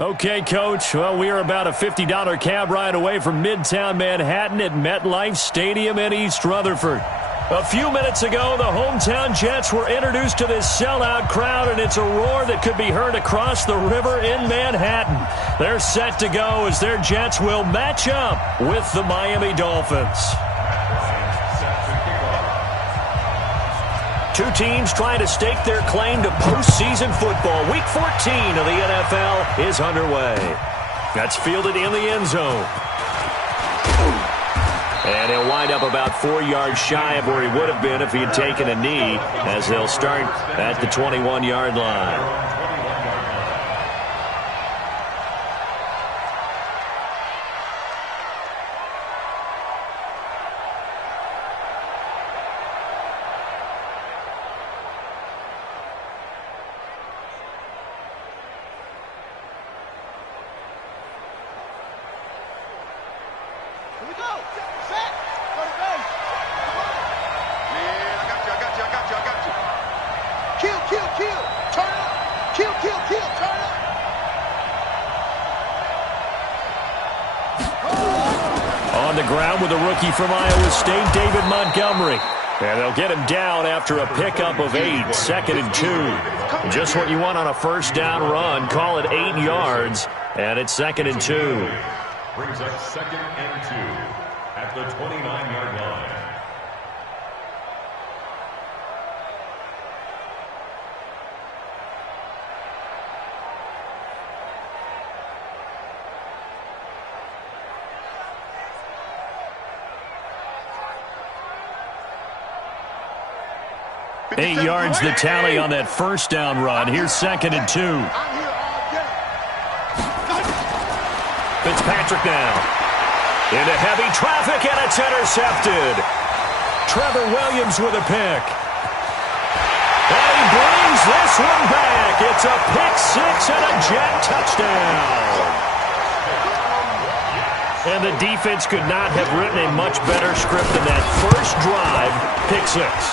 Okay, Coach. Well, we are about a $50 cab ride away from Midtown Manhattan at MetLife Stadium in East Rutherford. A few minutes ago, the hometown Jets were introduced to this sellout crowd, and it's a roar that could be heard across the river in Manhattan. They're set to go as their Jets will match up with the Miami Dolphins. Two teams trying to stake their claim to postseason football. Week 14 of the NFL is underway. That's fielded in the end zone. And he'll wind up about 4 yards shy of where he would have been if he had taken a knee, as they'll start at the 21-yard line. 'On the ground with a rookie from Iowa State, David Montgomery. And they'll get him down after a pickup of 8, 2nd and 2. Just what you want on a first down run. Call it 8 yards, and it's 2nd and 2. Brings up 2nd and 2 at the 29-yard line. Eight yards the tally on that first down run. Here's 2nd and 2. Fitzpatrick now. Into heavy traffic, and it's intercepted. Trevor Williams with a pick. And he brings this one back. It's a pick six and a Jet touchdown. And the defense could not have written a much better script than that first drive, pick six.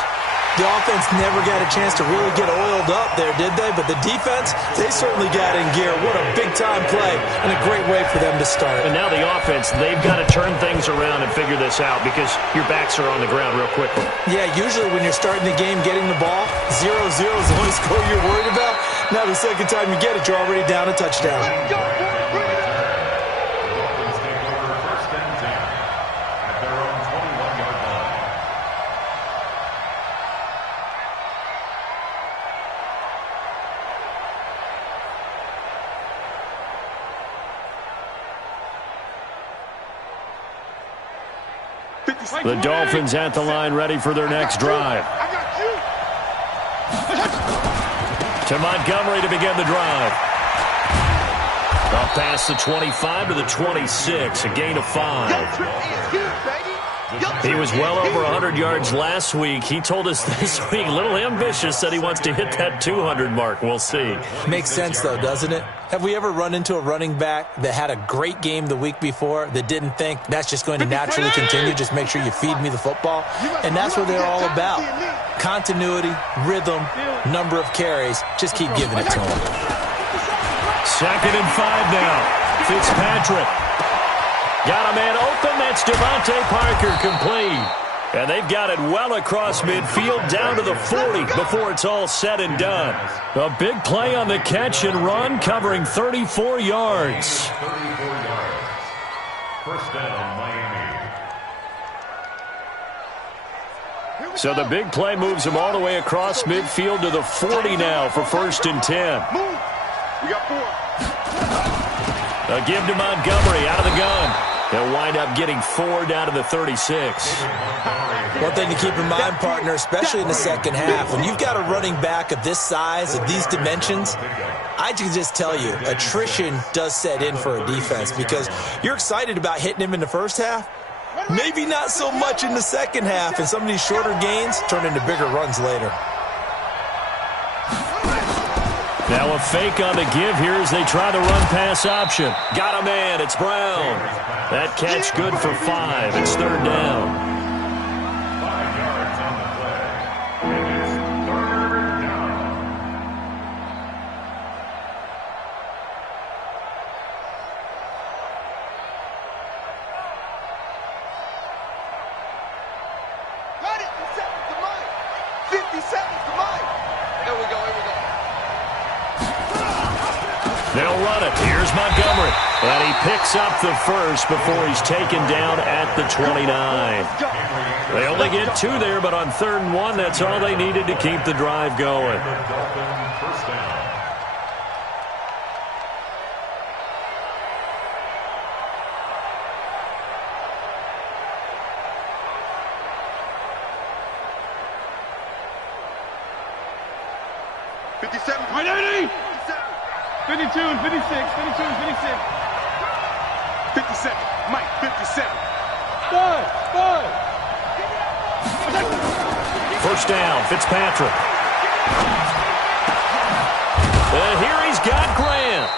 The offense never got a chance to really get oiled up there, did they? But the defense, they certainly got in gear. What a big-time play and a great way for them to start. And now the offense, they've got to turn things around and figure this out because your backs are on the ground real quickly. Yeah, usually when you're starting the game getting the ball, 0-0 is the only score you're worried about. Now the second time you get it, you're already down a touchdown. The Dolphins at the line, ready for their next drive. To Montgomery to begin the drive. Up past the 25 to the 26, a gain of 5. He was well over 100 yards last week. He told us this week, a little ambitious, said he wants to hit that 200 mark. We'll see. Makes sense, though, doesn't it? Have we ever run into a running back that had a great game the week before that didn't think that's just going to naturally continue? Just make sure you feed me the football. And that's what they're all about. Continuity, rhythm, number of carries. Just keep giving it to them. 2nd and 5 now. Fitzpatrick. Got a man open. That's Devontae Parker, complete. And they've got it well across midfield down to the 40 before it's all said and done. A big play on the catch and run, covering 34 yards. 34 yards. First down, Miami. So the big play moves him all the way across midfield to the 40 now for 1st and 10. We got 4. A give to Montgomery out of the gun. He'll wind up getting 4 down to the 36. One thing to keep in mind, partner, especially in the second half, when you've got a running back of this size, of these dimensions, I can just tell you, attrition does set in for a defense because you're excited about hitting him in the first half, maybe not so much in the second half, and some of these shorter gains turn into bigger runs later. Now a fake on the give here as they try the run-pass option. Got a man. It's Brown. That catch good for 5. It's 3rd down. 5 yards on the play. And it's 3rd down. They'll run it. Here's Montgomery. And he picks up the first before he's taken down at the 29. They only get 2 there, but on 3rd and 1, that's all they needed to keep the drive going. First down. Right, 80! 52 and 56, 52 and 56. 57, Mike, 57. Five. First down, Fitzpatrick. Here he's got Grant.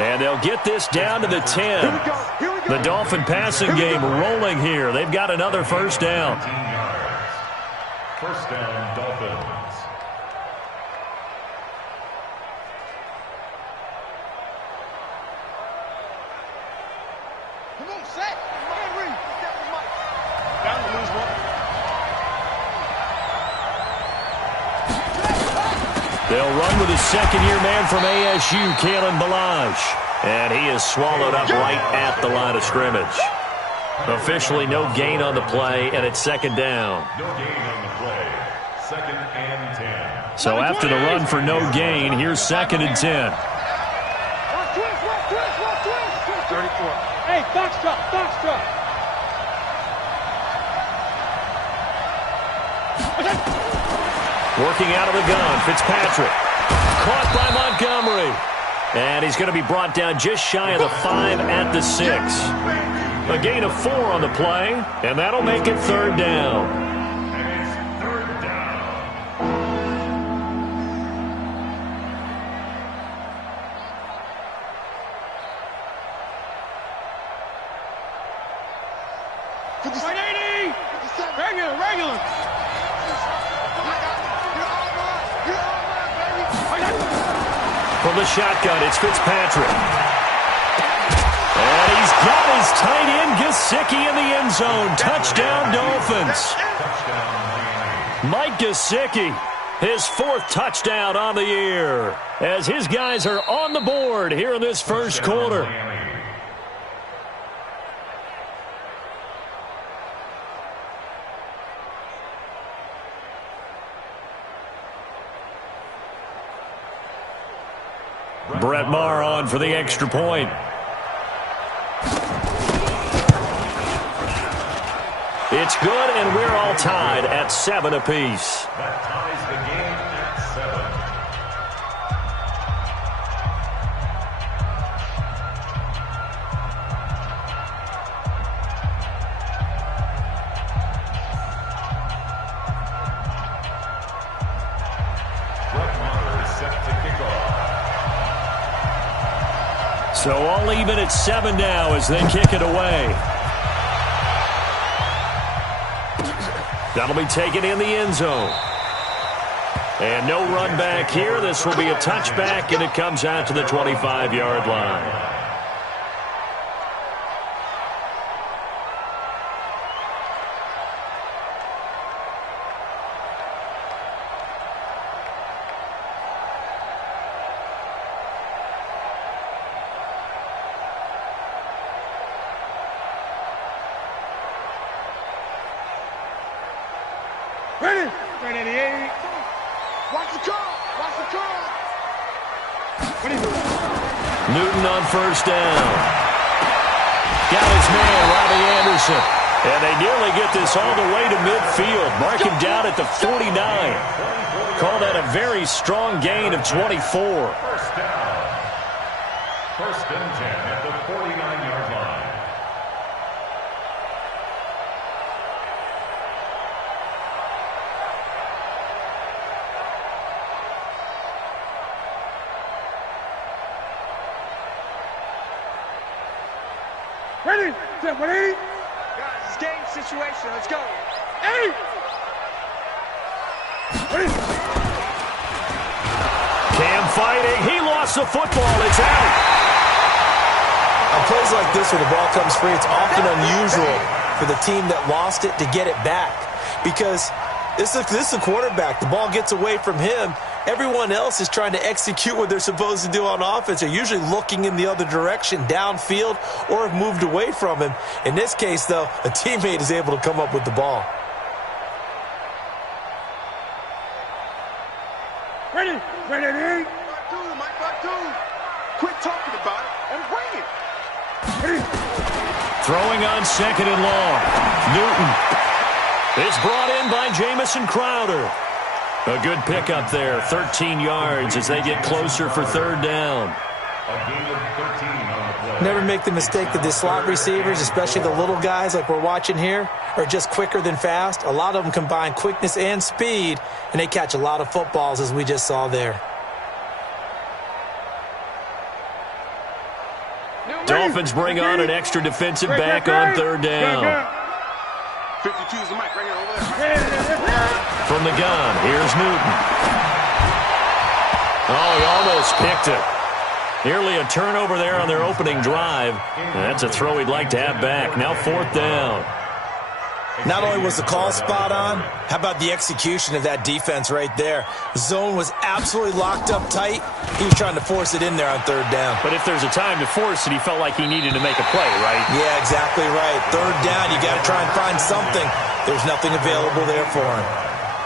And they'll get this down to the 10. The Dolphin passing game rolling here. They've got another first down. 19 yards. First down, Dolphins. Come on, sack. Down to lose one. They'll run with his second-year man from ASU, Kalen Ballage. And he is swallowed up right at the line of scrimmage. Officially no gain on the play, and it's second down. No gain on the play. 2nd and 10. So after the run for no gain, here's 2nd and 10. Hey, foxtrot. Working out of the gun, Fitzpatrick. Caught by Montgomery. And he's going to be brought down just shy of the 5 at the 6. A gain of 4 on the play, and that'll make it 3rd down. And it's 3rd down. Right, 80! Regular. From the shotgun, it's Fitzpatrick. And he's got his tight end, Gesicki, in the end zone. Touchdown, Dolphins. Mike Gesicki, his 4th touchdown on the year, as his guys are on the board here in this first quarter. Brett Maher on for the extra point. It's good, and we're all tied at 7 apiece. That ties the game at 7. Brett Maher is set to kick off. So all even at 7 now as they kick it away. That'll be taken in the end zone. And no run back here. This will be a touchback, and it comes out to the 25-yard line. Ready, 88. Watch the car. Newton on first down. Got his man, Robbie Anderson. And they nearly get this all the way to midfield. Mark him down at the 49. Call that a very strong gain of 24. First down. 1st and 10 at the 49-yard line. Ready, set, ready. Guys, it's game situation. Let's go. 8. Ready. Cam fighting. He lost the football. It's out. On plays like this where the ball comes free, it's often unusual for the team that lost it to get it back. Because this is a quarterback. The ball gets away from him. Everyone else is trying to execute what they're supposed to do on offense. They're usually looking in the other direction, downfield, or have moved away from him. In this case, though, a teammate is able to come up with the ball. Ready? Ready? Quit talking about it and bring it. Throwing on second and long. Newton is brought in by Jamison Crowder. A good pickup there, 13 yards as they get closer for third down. A gain of 13 on the play. Never make the mistake that the slot receivers, especially the little guys like we're watching here, are just quicker than fast. A lot of them combine quickness and speed, and they catch a lot of footballs, as we just saw there. Dolphins bring on an extra defensive back on third down. 52 is the mic right here over there. From the gun, here's Newton. Oh, he almost picked it. Nearly a turnover there on their opening drive. And that's a throw he'd like to have back. Now fourth down. Not only was the call spot on, how about the execution of that defense right there? The zone was absolutely locked up tight. He was trying to force it in there on third down. But if there's a time to force it, he felt like he needed to make a play, right? Yeah, exactly right. Third down, you got to try and find something. There's nothing available there for him.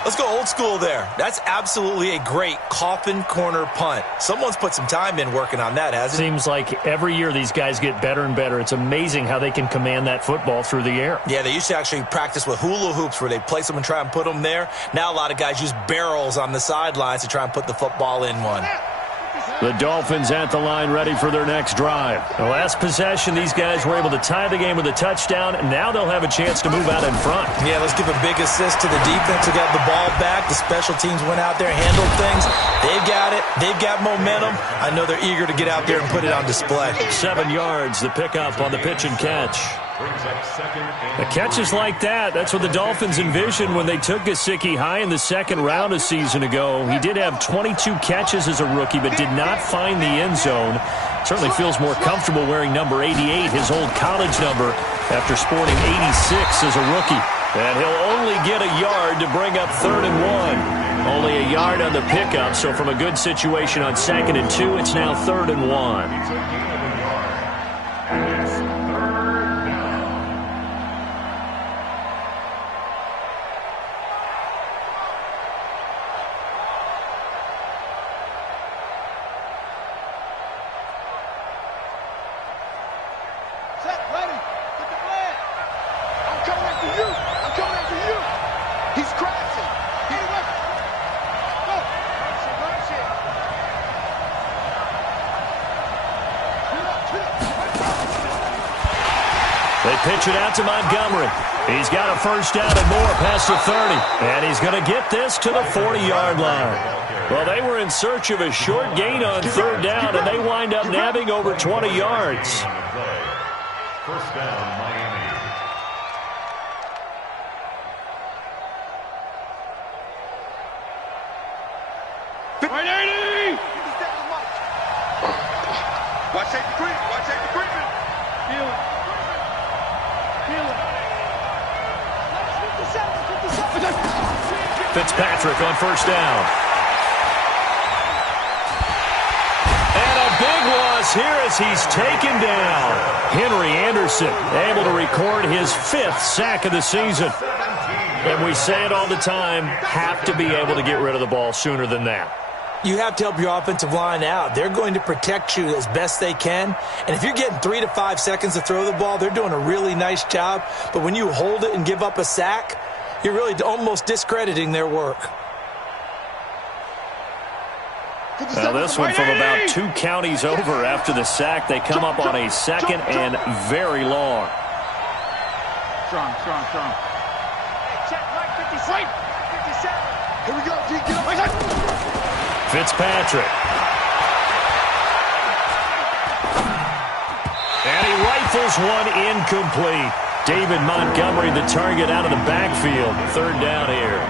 Let's go old school there. That's absolutely a great coffin corner punt. Someone's put some time in working on that, hasn't it? Seems like every year these guys get better and better. It's amazing how they can command that football through the air. Yeah, they used to actually practice with hula hoops where they place them and try and put them there. Now a lot of guys use barrels on the sidelines to try and put the football in one. The Dolphins at the line ready for their next drive. The last possession, these guys were able to tie the game with a touchdown, and now they'll have a chance to move out in front. Yeah, let's give a big assist to the defense who got the ball back. The special teams went out there, handled things. They've got it. They've got momentum. I know they're eager to get out there and put it on display. 7 yards, the pickup on the pitch and catch. Brings up second and The catches like that, that's what the Dolphins envisioned when they took Gesicki high in the second round a season ago. He did have 22 catches as a rookie, but did not find the end zone. Certainly feels more comfortable wearing number 88, his old college number, after sporting 86 as a rookie. And he'll only get a yard to bring up third and one. Only a yard on the pickup, so from a good situation on second and 2, it's now third and 1. it's a gain of a yard. And it's third down. Set, ready. Get the flag. I'm coming after you. I'm coming after you. He's crashing. Get him up. Go. Rush it. They pitch it out to Montgomery. He's got a first down and more past the 30. And he's going to get this to the 40-yard line. Well, they were in search of a short gain on third down, and they wind up nabbing over 20 yards. On the play. First down, Miami. Watch safety creep. Watch safety creeping. Feel it. Feel it. 57. Fitzpatrick on first down. And a big loss here as he's taken down. Henry Anderson able to record his 5th sack of the season. And we say it all the time, have to be able to get rid of the ball sooner than that. You have to help your offensive line out. They're going to protect you as best they can. And if you're getting 3 to 5 seconds to throw the ball, they're doing a really nice job. But when you hold it and give up a sack, you're really almost discrediting their work. Now this one from about 2 counties over after the sack. They come up on a second and very long. Strong, strong, strong. Check right 57. 57. Here we go, G. Get up. Fitzpatrick. And he rifles one incomplete. David Montgomery, the target out of the backfield. Third down here.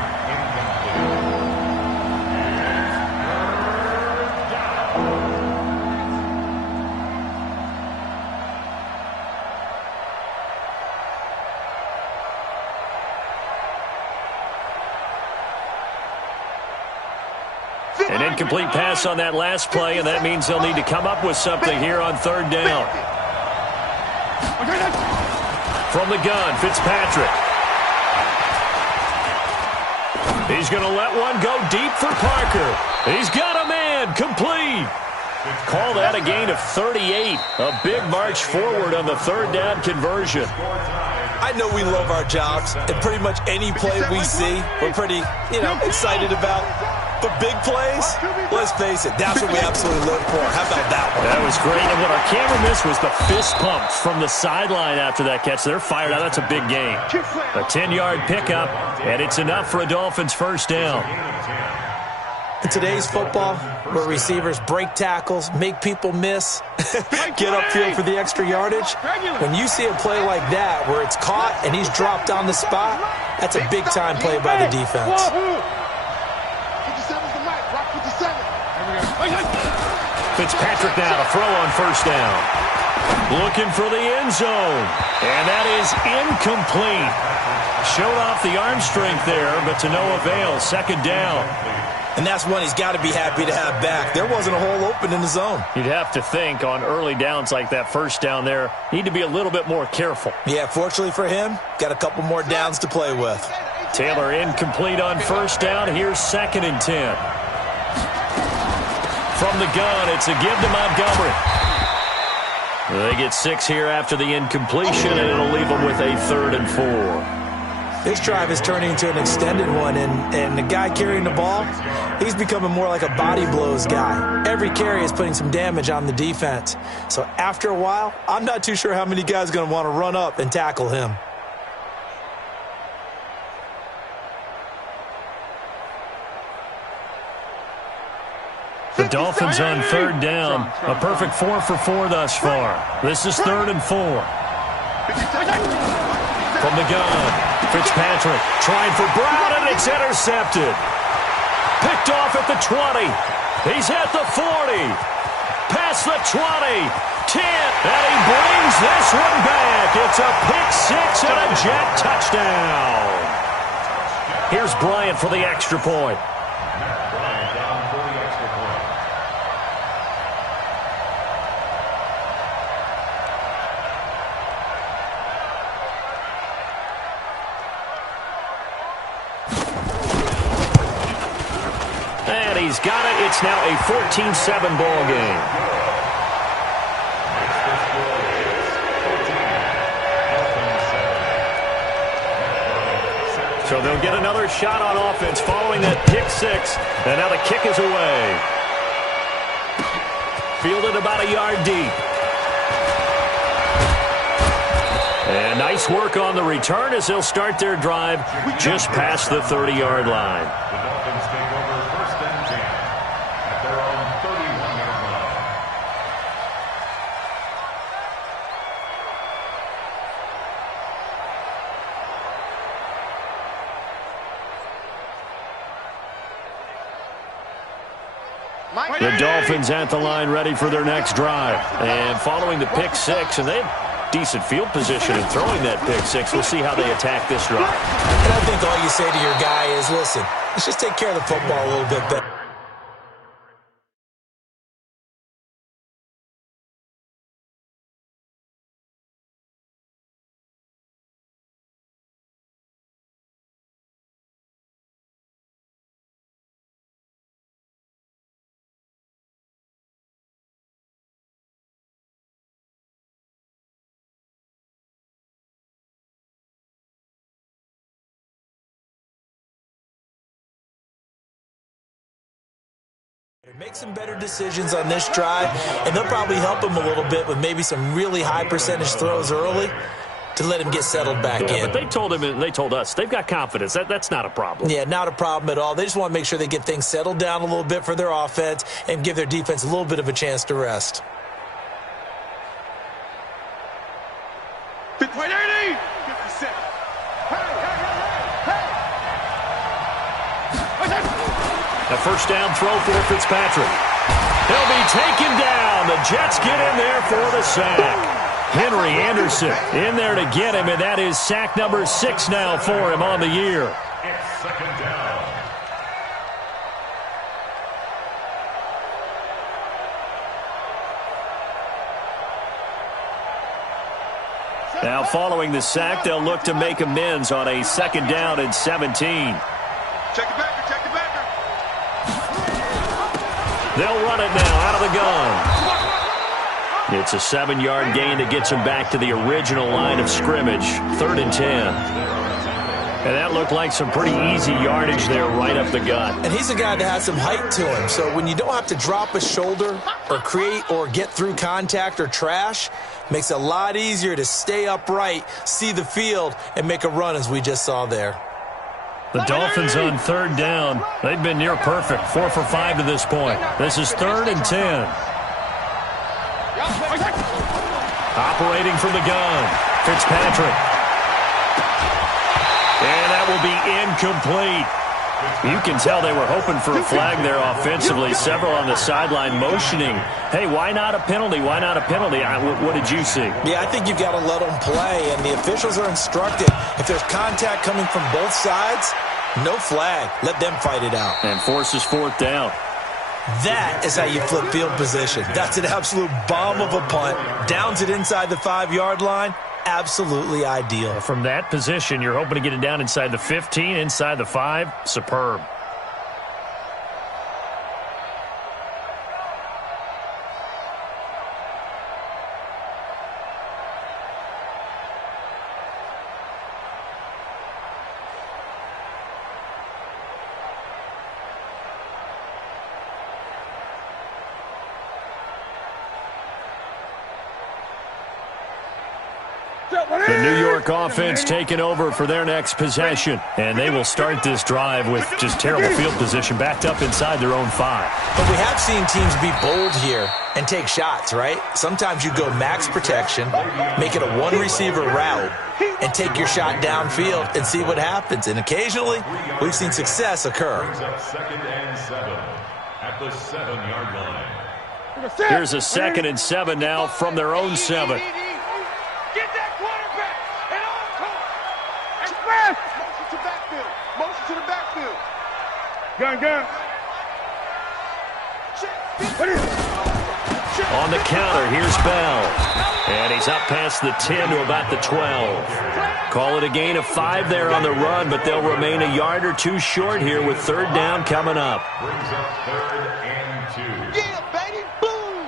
An Incomplete pass on that last play, and that means they'll need to come up with something here on third down. From the gun, Fitzpatrick. He's going to let one go deep for Parker. He's got a man, complete. Call that a gain of 38. A big march forward on the third down conversion. I know we love our jobs, and pretty much any play we see, we're pretty, excited about. But big plays, let's face it, that's what we absolutely live for. How about that one? That was great. And what our camera missed was the fist pumps from the sideline after that catch. They're fired out. That's a big gain. A 10-yard pickup, and it's enough for a Dolphins first down. In today's football, where receivers break tackles, make people miss, get upfield for the extra yardage, when you see a play like that where it's caught and he's dropped on the spot, that's a big-time play by the defense. Fitzpatrick now to throw on first down. Looking for the end zone. And that is incomplete. Showed off the arm strength there, but to no avail. Second down. And that's one he's got to be happy to have back. There wasn't a hole open in the zone. You'd have to think on early downs like that first down there, need to be a little bit more careful. Yeah, fortunately for him, got a couple more downs to play with. Taylor incomplete on first down. Here's 2nd and 10. From the gun, it's a give to Montgomery. They get 6 here after the incompletion, and it'll leave them with a 3rd and 4. This drive is turning into an extended one, and the guy carrying the ball, he's becoming more like a body blows guy. Every carry is putting some damage on the defense. So after a while, I'm not too sure how many guys are going to want to run up and tackle him. The Dolphins on third down. A perfect 4 for 4 thus far. This is 3rd and 4. From the gun, Fitzpatrick trying for Brown, and it's intercepted. Picked off at the 20. He's at the 40. Past the 20. 10. And he brings this one back. It's a pick 6 and a Jet touchdown. Here's Bryant for the extra point. He's got it. It's now a 14-7 ball game. So they'll get another shot on offense following that pick 6. And now the kick is away. Fielded about a yard deep. And nice work on the return as they'll start their drive just past the 30-yard line. The Dolphins take over 1st and 10 at their own 31-yard line. The Dolphins at the line ready for their next drive. And following the pick 6, and they have decent field position in throwing that pick 6. We'll see how they attack this drive. And I think all you say to your guy is, listen, let's just take care of the football a little bit better. Make some better decisions on this drive, and they'll probably help him a little bit with maybe some really high percentage throws early to let him get settled back in. But they told him, and they told us, they've got confidence. That's not a problem. Yeah, not a problem at all. They just want to make sure they get things settled down a little bit for their offense and give their defense a little bit of a chance to rest. A first down throw for Fitzpatrick. He'll be taken down. The Jets get in there for the sack. Henry Anderson in there to get him, and that is sack number 6 now for him on the year. It's 2nd down. Now following the sack, they'll look to make amends on a 2nd down and 17. Check the backer, check the backer. They'll run it now out of the gun. It's a 7-yard gain that gets them back to the original line of scrimmage. 3rd and 10. And that looked like some pretty easy yardage there right up the gut. And he's a guy that has some height to him, so when you don't have to drop a shoulder or create or get through contact or trash, makes it a lot easier to stay upright, see the field, and make a run as we just saw there. The Dolphins on 3rd down. They've been near perfect, 4 for 5 to this point. This is 3rd and 10. Operating from the gun, Fitzpatrick. And that will be incomplete. You can tell they were hoping for a flag there offensively. Several on the sideline motioning, hey, why not a penalty? Why not a penalty? What did you see? Yeah, I think you've got to let them play, and the officials are instructed. If there's contact coming from both sides, no flag. Let them fight it out. And forces 4th down. That is how you flip field position. That's an absolute bomb of a punt. Downs it inside the 5-yard line. Absolutely ideal. From that position, you're hoping to get it down inside the 15, inside the 5. Superb. The New York offense taking over for their next possession. And they will start this drive with just terrible field position backed up inside their own 5. But we have seen teams be bold here and take shots, right? Sometimes you go max protection, make it a 1-receiver route, and take your shot downfield and see what happens. And occasionally, we've seen success occur. 2nd and 7 at the 7-yard line. Here's a 2nd and 7 now from their own 7. Get that quarterback and on court. Express. Motion to backfield. Motion to the backfield. Gun. On the counter, here's Bell. And he's up past the 10 to about the 12. Call it a gain of 5 there on the run, but they'll remain a yard or 2 short here with 3rd down coming up. Brings up 3rd and 2. Yeah, baby. Boom.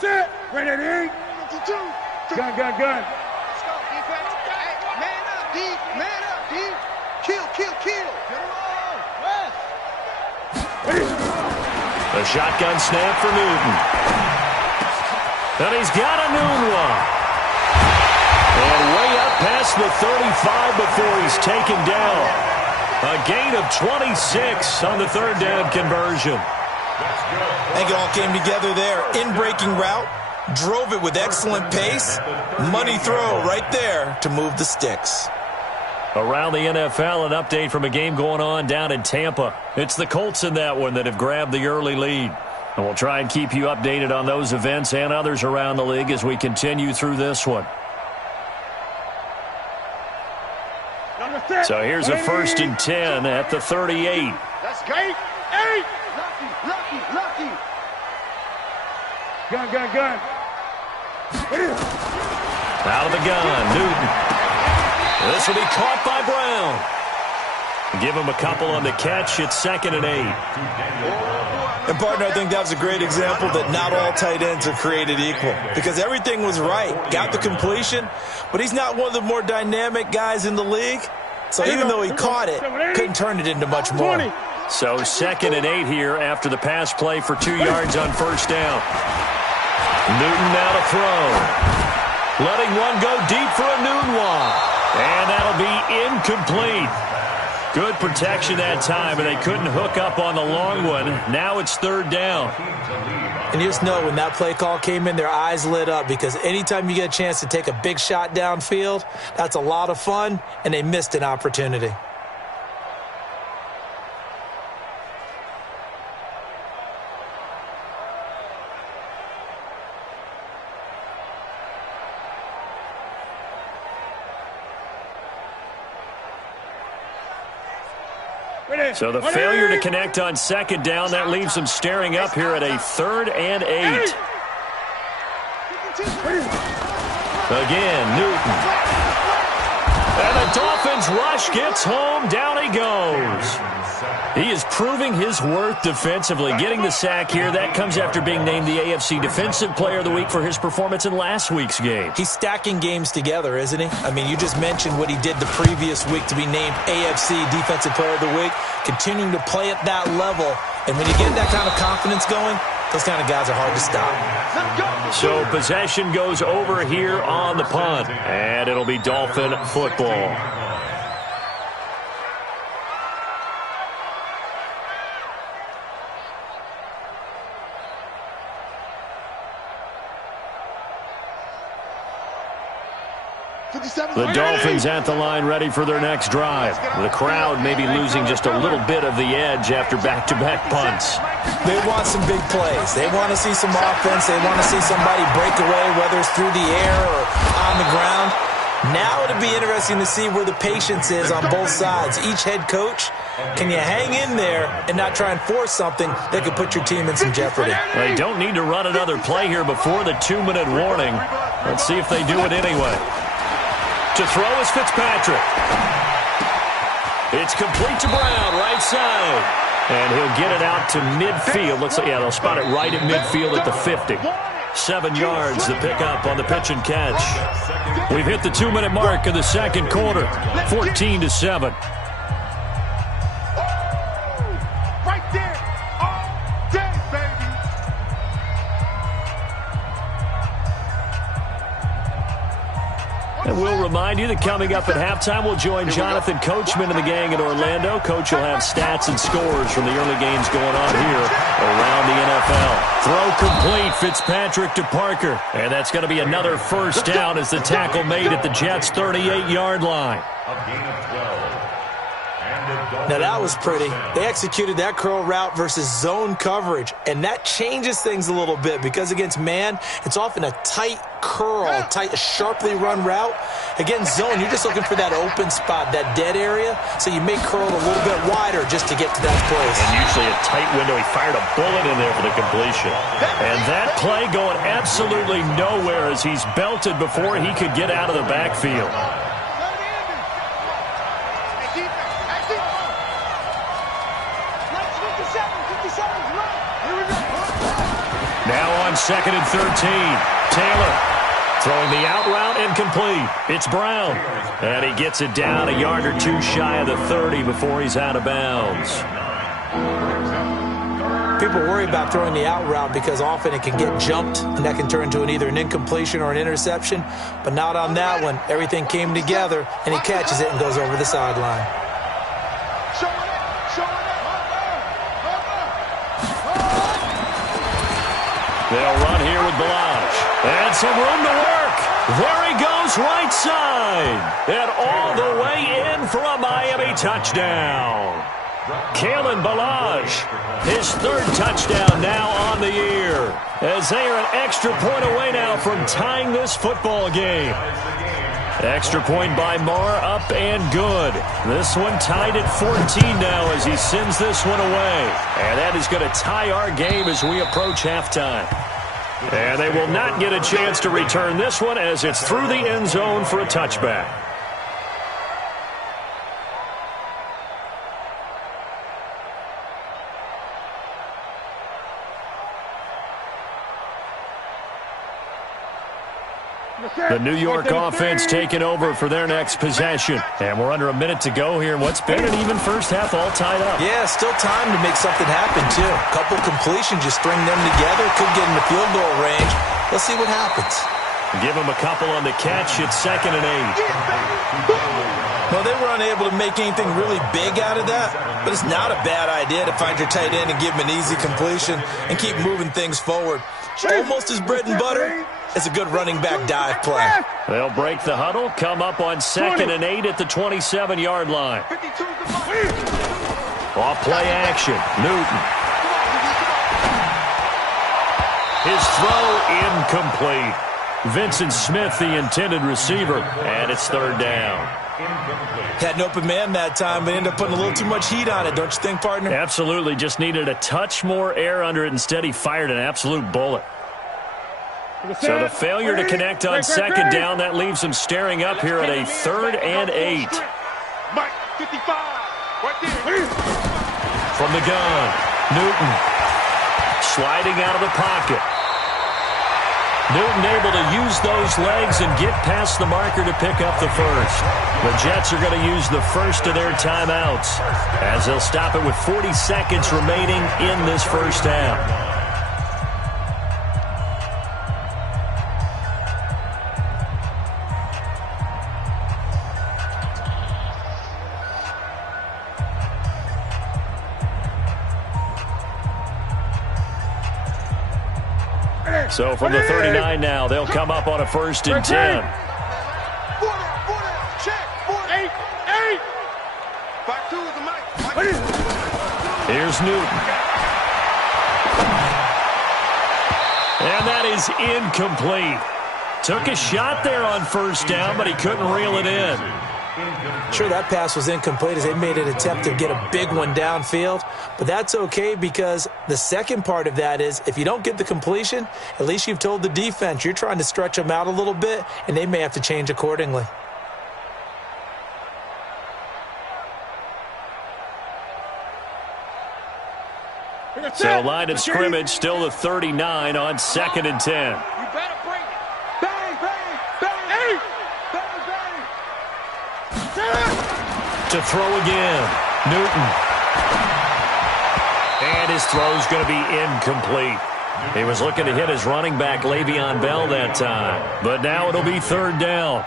Set. Ready. Gun. Let's go, defense. Hey, man up, D. Man up, D. Kill. Get him on. West. The shotgun snap for Newton. And he's got a noon one. And way up past the 35 before he's taken down. A gain of 26 on the 3rd down conversion. I think it all came together there. In-breaking route, drove it with excellent pace. Money throw right there to move the sticks. Around the NFL, an update from a game going on down in Tampa. It's the Colts in that one that have grabbed the early lead. And we'll try and keep you updated on those events and others around the league as we continue through this one. So here's a 1st and 10 at the 38. That's great. 8. Lucky. Gun. Out of the gun, Newton. This will be caught by Brown. Give him a couple on the catch. It's 2nd and 8. And, partner, I think that was a great example that not all tight ends are created equal because everything was right. Got the completion, but he's not one of the more dynamic guys in the league. So even though he caught it, couldn't turn it into much more. So 2nd and 8 here after the pass play for 2 yards on 1st down. Newton now to throw. Letting one go deep for a noon one. And that'll be incomplete. Good protection that time, and they couldn't hook up on the long one. Now it's 3rd down. And you just know when that play call came in, their eyes lit up because anytime you get a chance to take a big shot downfield, that's a lot of fun, and they missed an opportunity. So the failure to connect on second down, that leaves them staring up here at a 3rd and 8. Again, Newton. And the Dolphins rush gets home. Down he goes. He is proving his worth defensively, getting the sack here. That comes after being named the AFC Defensive Player of the Week for his performance in last week's game. He's stacking games together, isn't he? I mean, you just mentioned what he did the previous week to be named AFC Defensive Player of the Week, continuing to play at that level. And when you get that kind of confidence going, those kind of guys are hard to stop. So possession goes over here on the punt, and it'll be Dolphin football. The Dolphins at the line ready for their next drive. The crowd may be losing just a little bit of the edge after back-to-back punts. They want some big plays. They want to see some offense. They want to see somebody break away, whether it's through the air or on the ground. Now it'll be interesting to see where the patience is on both sides. Each head coach, can you hang in there and not try and force something that could put your team in some jeopardy? They don't need to run another play here before the 2-minute warning. Let's see if they do it anyway. To throw is Fitzpatrick. It's complete to Brown, right side. And he'll get it out to midfield. Looks like, yeah, they'll spot it right at midfield at the 50. 7 yards, the pickup on the pitch and catch. We've hit the 2-minute mark of the second quarter. 14-7. Right there. All day, baby. And we'll remind you that coming up at halftime, we'll join Jonathan Coachman and the gang in Orlando. Coach will have stats and scores from the early games going on here around the NFL. Throw complete, Fitzpatrick to Parker. And that's going to be another first down as the tackle made at the Jets' 38-yard line. Now that was pretty. They executed that curl route versus zone coverage, and that changes things a little bit because against man, it's often a tight curl, a sharply run route. Against zone, you're just looking for that open spot, that dead area, so you may curl a little bit wider just to get to that place. And usually a tight window. He fired a bullet in there for the completion. And that play going absolutely nowhere as he's belted before he could get out of the backfield. Now on 2nd and 13. Taylor throwing the out route incomplete. It's Brown. And he gets it down a yard or two shy of the 30 before he's out of bounds. People worry about throwing the out route because often it can get jumped, and that can turn into either an incompletion or an interception. But not on that one. Everything came together, and he catches it and goes over the sideline. They'll run here with Balaj. And some room to work. There he goes, right side. And all the way in for a Miami touchdown. Kalen Balaj, his 3rd touchdown now on the year. As they are an extra point away now from tying this football game. Extra point by Marr, up and good. This one tied at 14 now as he sends this one away. And that is going to tie our game as we approach halftime. And they will not get a chance to return this one as it's through the end zone for a touchback. The New York offense taking over for their next possession. And we're under a minute to go here in what's been an even first half all tied up. Yeah, still time to make something happen, too. A couple completions, just string them together. Could get in the field goal range. Let's see what happens. Give them a couple on the catch. It's 2nd and 8. Well, they were unable to make anything really big out of that, but it's not a bad idea to find your tight end and give him an easy completion and keep moving things forward. Almost as bread and butter. It's a good running back dive play. They'll break the huddle, come up on 2nd and 8 at the 27-yard line. Off play action, Newton. His throw incomplete. Vincent Smith, the intended receiver, and it's 3rd down. Had an open man that time, but ended up putting a little too much heat on it, don't you think, partner? Absolutely. Just needed a touch more air under it. Instead, he fired an absolute bullet. So the failure to connect on second down, that leaves him staring up here at a 3rd and 8. Mike, 55. Right there. From the gun, Newton sliding out of the pocket. Newton able to use those legs and get past the marker to pick up the first. The Jets are going to use the first of their timeouts as they'll stop it with 40 seconds remaining in this first half. So from the 39 now, they'll come up on a 1st and 10. 4 down, check, 8. Back to the mic. Here's Newton. And that is incomplete. Took a shot there on 1st down, but he couldn't reel it in. Sure, that pass was incomplete as they made an attempt to get a big one downfield, but that's okay because the second part of that is if you don't get the completion, at least you've told the defense you're trying to stretch them out a little bit, and they may have to change accordingly. So line of scrimmage still the 39 on 2nd and 10. You better bring it. Bang, bang, bang, bang, bang. To throw again, Newton. And his throw's going to be incomplete. He was looking to hit his running back, Le'Veon Bell, that time. But now it'll be 3rd down.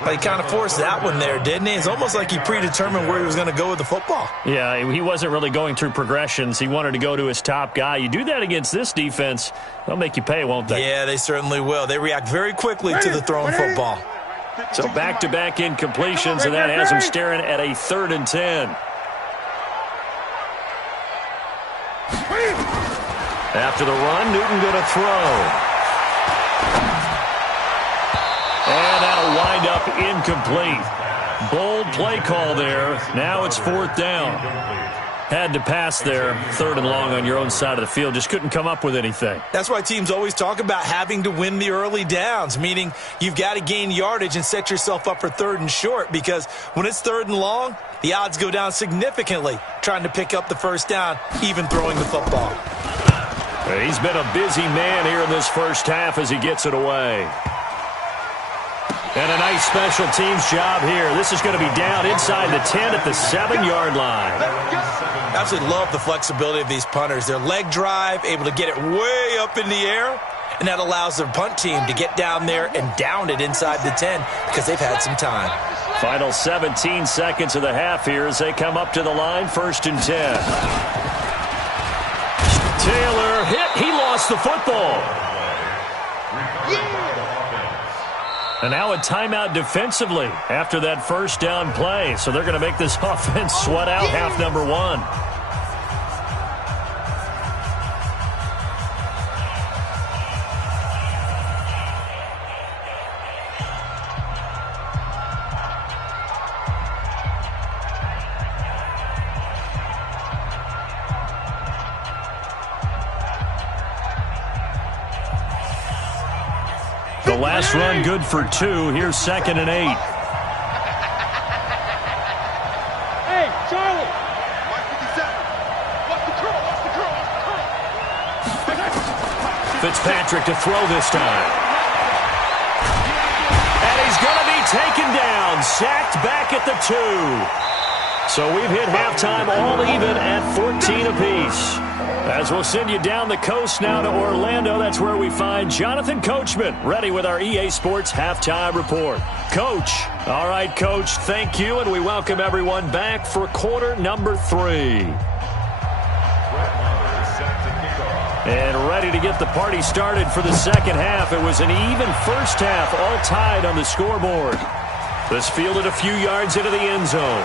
He kind of forced that one there, didn't he? It's almost like he predetermined where he was going to go with the football. Yeah, he wasn't really going through progressions. He wanted to go to his top guy. You do that against this defense, they'll make you pay, won't they? Yeah, they certainly will. They react very quickly to the throwing football. So back-to-back incompletions, and that has him staring at a 3rd and 10. After the run, Newton going to throw. And that'll wind up incomplete. Bold play call there. Now it's 4th down. Had to pass there, 3rd and long on your own side of the field. Just couldn't come up with anything. That's why teams always talk about having to win the early downs, meaning you've got to gain yardage and set yourself up for 3rd and short, because when it's 3rd and long, the odds go down significantly trying to pick up the first down, even throwing the football. He's been a busy man here in this first half as he gets it away. And a nice special teams job here. This is going to be down inside the 10 at the 7-yard line. Absolutely love the flexibility of these punters. Their leg drive, able to get it way up in the air, and that allows their punt team to get down there and down it inside the 10 because they've had some time. Final 17 seconds of the half here as they come up to the line, 1st and 10. Taylor hit. He lost the football. And now a timeout defensively after that 1st down play. So they're going to make this offense sweat out half number 1. The last run good for 2. Here's 2nd and 8. Hey, Charlie. Mike 57. Watch the curl, watch the curl, watch the curl. Fitzpatrick to throw this time. And he's going to be taken down. Sacked back at the 2. So we've hit halftime all even at 14 apiece. As we'll send you down the coast now to Orlando, that's where we find Jonathan Coachman, ready with our EA Sports Halftime Report. Coach. All right, Coach, thank you, and we welcome everyone back for quarter number 3. And ready to get the party started for the second half. It was an even first half, all tied on the scoreboard. This fielded a few yards into the end zone.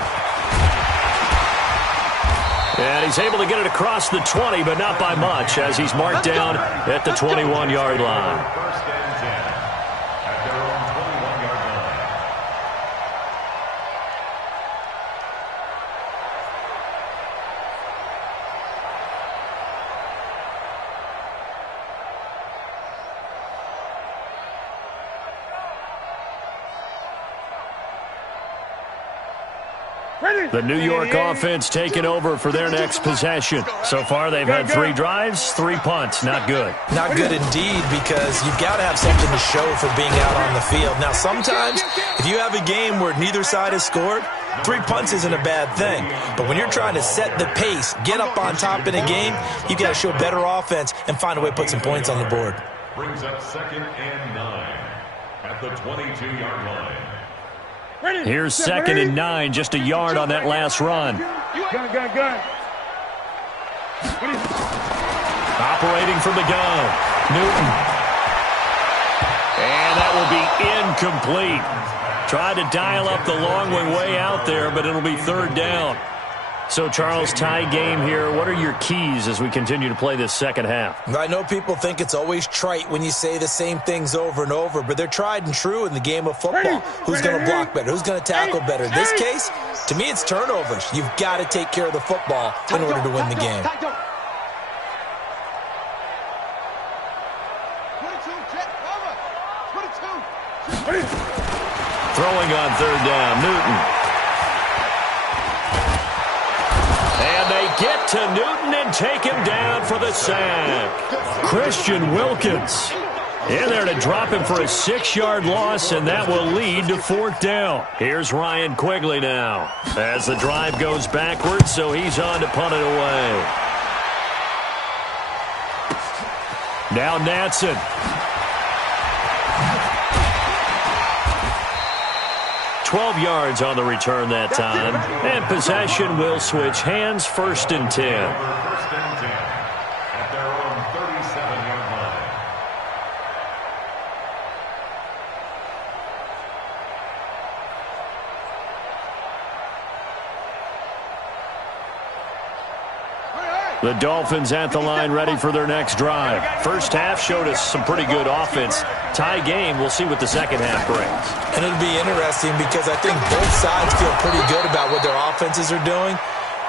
And he's able to get it across the 20, but not by much, as he's marked down at the 21-yard line. The New York offense taking over for their next possession. So far, they've had 3 drives, 3 punts. Not good. Not good indeed, because you've got to have something to show for being out on the field. Now, sometimes, if you have a game where neither side has scored, 3 punts isn't a bad thing. But when you're trying to set the pace, get up on top in a game, you've got to show better offense and find a way to put some points on the board. Brings up 2nd and 9 at the 22-yard line. Here's 2nd and 9, just a yard on that last run. Gun. Operating from the gun, Newton. And that will be incomplete. Tried to dial up the long one way out there, but it'll be 3rd down. So, Charles, tie game here. What are your keys as we continue to play this second half? I know people think it's always trite when you say the same things over and over, but they're tried and true in the game of football. Who's going to block better? Who's going to tackle better? In this case, to me, it's turnovers. You've got to take care of the football in order to win the game. Throwing on 3rd down, Newton. And they get to Newton and take him down for the sack. Christian Wilkins in there to drop him for a 6-yard loss, and that will lead to 4th down. Here's Ryan Quigley now as the drive goes backwards, so he's on to punt it away. Now Natson. $12 yards on the return that time. And possession will switch hands, 1st and 10. 1st and 10 at their own 37-yard line. The Dolphins at the line ready for their next drive. First half showed us some pretty good offense. Tie game, we'll see what the second half brings. And it'll be interesting because I think both sides feel pretty good about what their offenses are doing.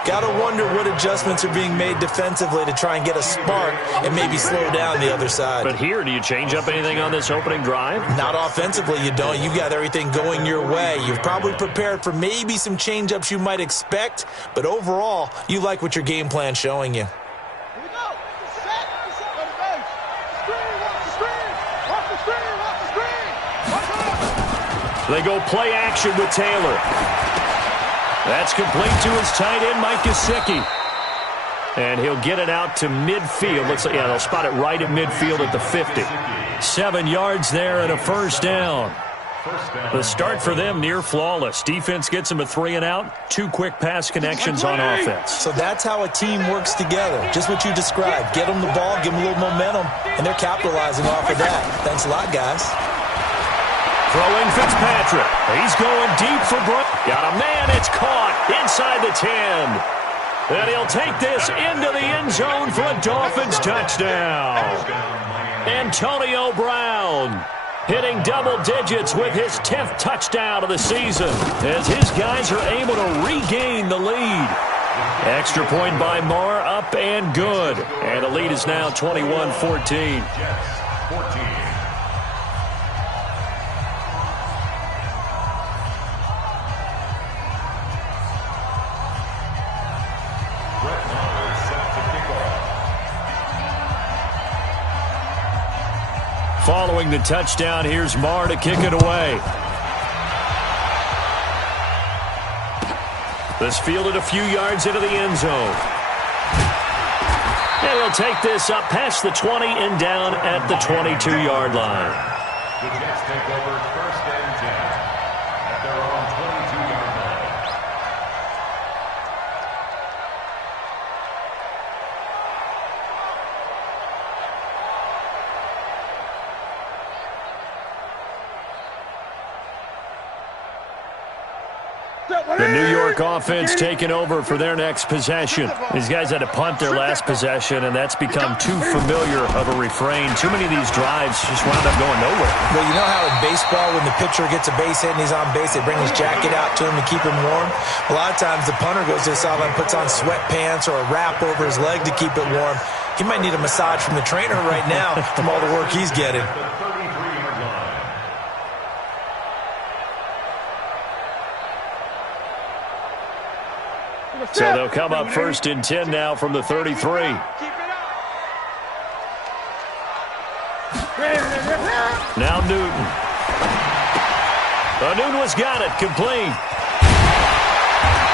Got to wonder what adjustments are being made defensively to try and get a spark and maybe slow down the other side. But here, do you change up anything on this opening drive? Not offensively, you don't. You've got everything going your way. You've probably prepared for maybe some change-ups you might expect, but overall, you like what your game plan's showing you. They go play action with Taylor. That's complete to his tight end, Mike Gesicki. And he'll get it out to midfield. Looks like, yeah, they'll spot it right at midfield at the 50. 7 yards there and a 1st down. The start for them near flawless. Defense gets them a 3 and out. 2 quick pass connections on offense. So that's how a team works together. Just what you described. Get them the ball, give them a little momentum, and they're capitalizing off of that. Thanks a lot, guys. Throwing Fitzpatrick. He's going deep for Brook. Got a man. It's caught inside the 10. And he'll take this into the end zone for a Dolphins touchdown. Antonio Brown hitting double digits with his 10th touchdown of the season as his guys are able to regain the lead. Extra point by Marr, up and good. And the lead is now 21-14. Following the touchdown, here's Marr to kick it away. This fielded a few yards into the end zone. And he'll take this up past the 20 and down at the 22-yard line. The Jets take over 1st and 10 at their own 22-yard line. The New York offense taking over for their next possession. These guys had to punt their last possession, and that's become too familiar of a refrain. Too many of these drives just wound up going nowhere. Well, you know how in baseball, when the pitcher gets a base hit and he's on base, they bring his jacket out to him to keep him warm? A lot of times the punter goes to the sideline, puts on sweatpants or a wrap over his leg to keep it warm. He might need a massage from the trainer right now from all the work he's getting. So they'll come up 1st and 10 now from the 33. Keep it up. Now Newton. Newton has got it, complete.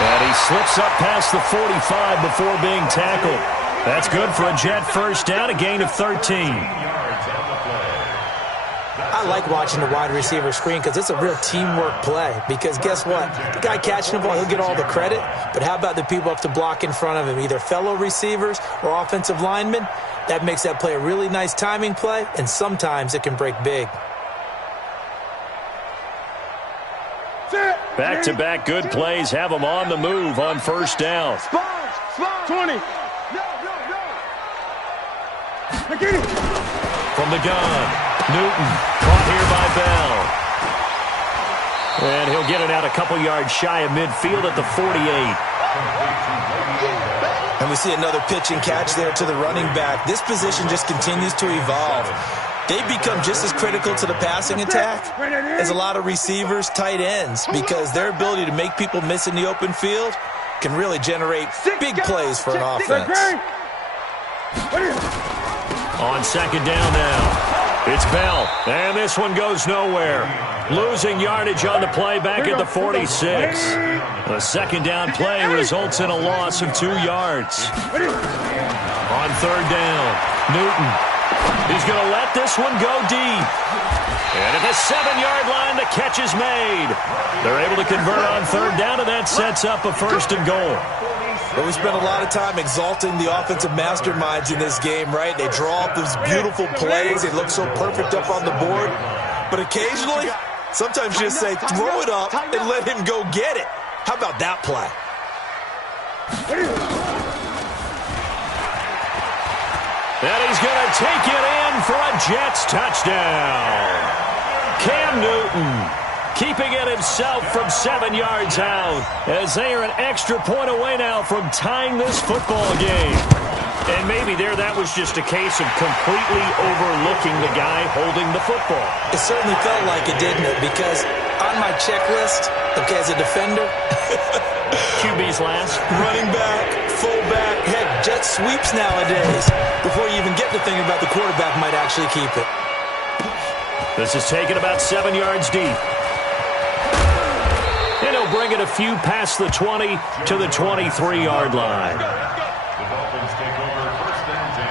And he slips up past the 45 before being tackled. That's good for a Jet first down, a gain of 13. I like watching the wide receiver screen because it's a real teamwork play. Because guess what? The guy catching the ball, he'll get all the credit. But how about the people up to block in front of him, either fellow receivers or offensive linemen? That makes that play a really nice timing play, and sometimes it can break big. Back-to-back good plays have them on the move on first down. 20. From the gun, Newton caught here by Bell. And he'll get it out a couple yards shy of midfield at the 48. And we see another pitch and catch there to the running back. This position just continues to evolve. They become just as critical to the passing attack as a lot of receivers, tight ends, because their ability to make people miss in the open field can really generate big plays for an offense. On second down now, it's Bell, and this one goes nowhere. Losing yardage on the play back at the 46. The second down play results in a loss of 2 yards. On third down, Newton. He's going to let this one go deep. And at the 7-yard line, the catch is made. They're able to convert on third down, and that sets up a 1st and goal. But we spent a lot of time exalting the offensive masterminds in this game, right? They draw up these beautiful plays. They look so perfect up on the board. But occasionally, sometimes you just say, throw it up and let him go get it. How about that play? And he's going to take it in for a Jets touchdown. Cam Newton keeping it himself from 7 yards out as they are an extra point away now from tying this football game. And maybe that was just a case of completely overlooking the guy holding the football. It certainly felt like it, didn't it? Because on my checklist, okay, as a defender, QB's last. running back, fullback, heck, jet sweeps nowadays. Before you even get to thinking about the quarterback might actually keep it. This is taken about 7 yards deep. And he'll bring it a few past the 20 to the 23-yard line. The Dolphins take over 1st and 10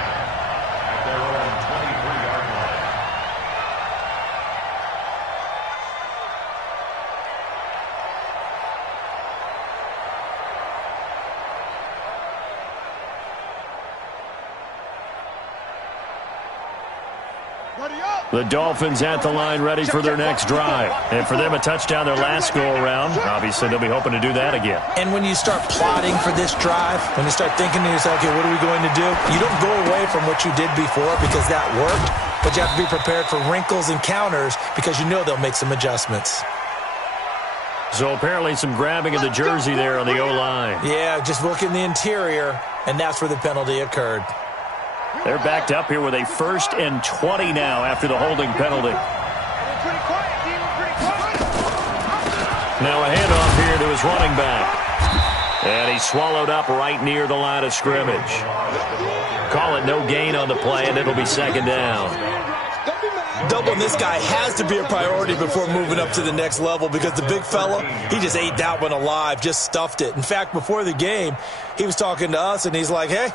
at their own 23-yard line. The Dolphins at the line ready for their next drive. And for them, a touchdown their last go-around. Obviously, they'll be hoping to do that again. And when you start plotting for this drive, when you start thinking to yourself, okay, what are we going to do? You don't go away from what you did before because that worked, but you have to be prepared for wrinkles and counters because you know they'll make some adjustments. So apparently some grabbing of the jersey there on the O-line. Yeah, just look in the interior, and that's where the penalty occurred. They're backed up here with a 1st and 20 now after the holding penalty. Now a handoff here to his running back. And he's swallowed up right near the line of scrimmage. Call it no gain on the play, and it'll be second down. Doubling this guy has to be a priority before moving up to the next level because the big fella, he just ate that one alive, just stuffed it. In fact, before the game, he was talking to us, and he's like, hey,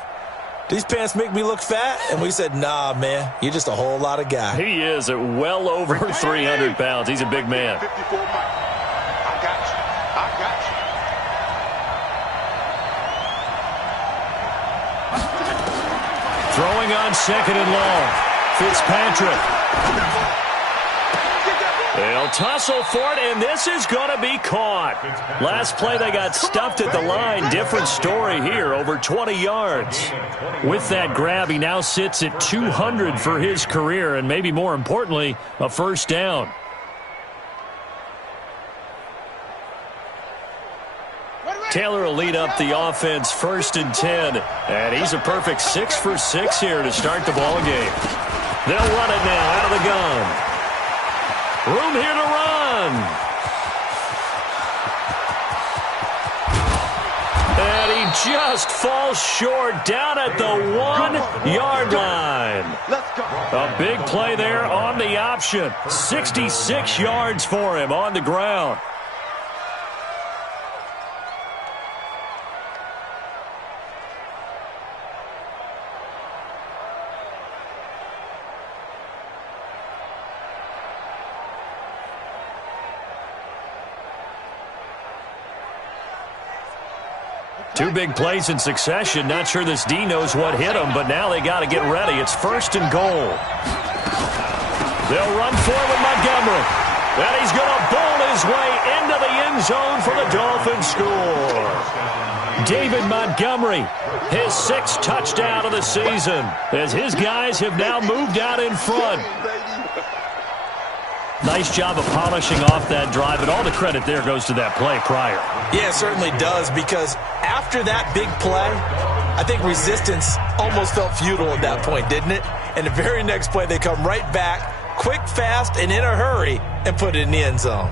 these pants make me look fat? And we said, nah, man, you're just a whole lot of guy. He is at well over 300 pounds. He's a big man. 54 Mike. I got you. I got you. Throwing on second and long. Fitzpatrick. They'll tussle for it, and this is going to be caught. Last play, they got stuffed at the line. Different story here, over 20 yards. With that grab, he now sits at 200 for his career, and maybe more importantly, a 1st down. Taylor will lead up the offense 1st and 10, and he's a perfect 6 for 6 here to start the ball game. They'll run it now out of the gun. Room here to run. And just falls short down at the 1-yard line. Let's go. A big play there on the option. 66 yards for him on the ground. Two big plays in succession. Not sure this D knows what hit him, but now they got to get ready. It's 1st and goal. They'll run forward Montgomery. And he's going to bowl his way into the end zone for the Dolphins score. David Montgomery, his 6th touchdown of the season, as his guys have now moved out in front. Nice job of polishing off that drive, and all the credit there goes to that play prior. Yeah, it certainly does, because after that big play, I think resistance almost felt futile at that point, didn't it? And the very next play, they come right back, quick, fast, and in a hurry, and put it in the end zone.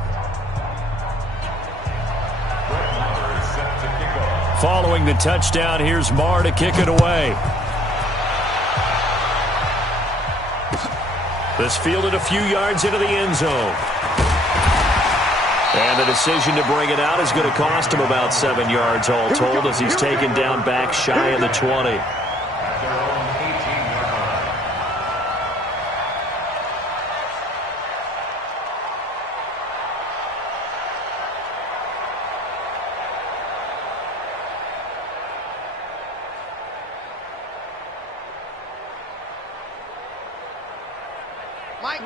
Following the touchdown, here's Marr to kick it away. This fielded a few yards into the end zone. And the decision to bring it out is going to cost him about 7 yards all told, as he's taken down back shy of the 20.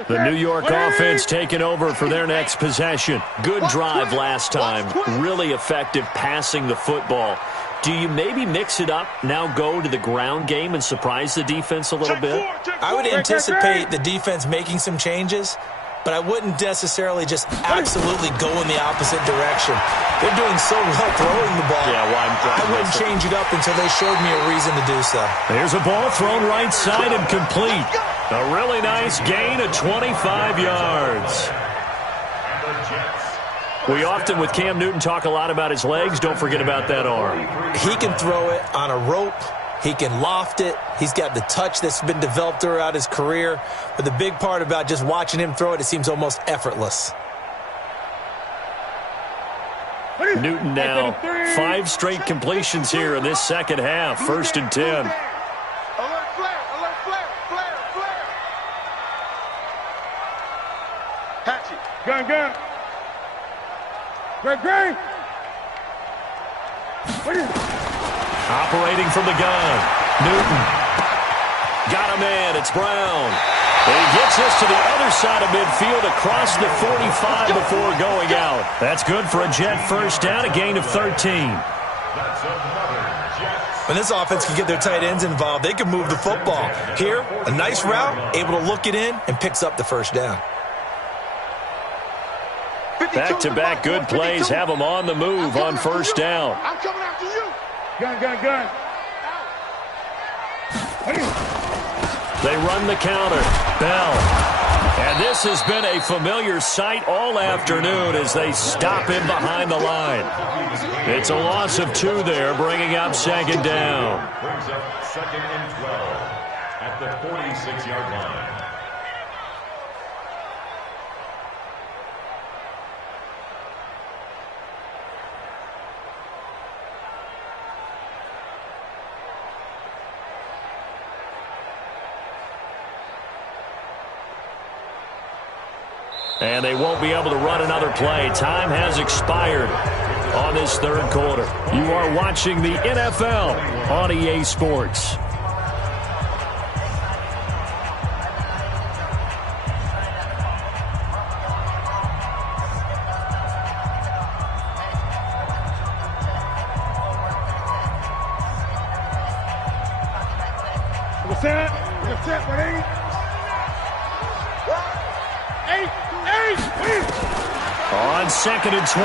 The New York offense taking over for their next possession. Good drive last time. Really effective passing the football. Do you maybe mix it up, now go to the ground game and surprise the defense a little bit? I would anticipate the defense making some changes, but I wouldn't necessarily just absolutely go in the opposite direction. They're doing so well throwing the ball. Yeah, I wouldn't change it up until they showed me a reason to do so. There's a ball thrown right side and complete. A really nice gain of 25 yards. We often, with Cam Newton, talk a lot about his legs. Don't forget about that arm. He can throw it on a rope. He can loft it. He's got the touch that's been developed throughout his career. But the big part about just watching him throw it, it seems almost effortless. Newton now 5 straight completions here in this second half. 1st and 10. Alert flare, alert flare, flare, flare. Hatchet. Gun, gun. Greg. Operating from the gun. Newton. Got him in. It's Brown. And he gets this to the other side of midfield across the 45 before going out. That's good for a Jet first down, a gain of 13. When this offense can get their tight ends involved, they can move the football. Here, a nice route, able to look it in, and picks up the first down. Back-to-back good plays have them on the move on first down. I'm coming after you. Gun. They run the counter. Bell. And this has been a familiar sight all afternoon as they stop him behind the line. It's a loss of 2 there, bringing up 2nd down. Brings up 2nd and 12 at the 46-yard line. And they won't be able to run another play. Time has expired on this 3rd quarter. You are watching the NFL on EA Sports. What's that, buddy? 8. On 2nd and 12,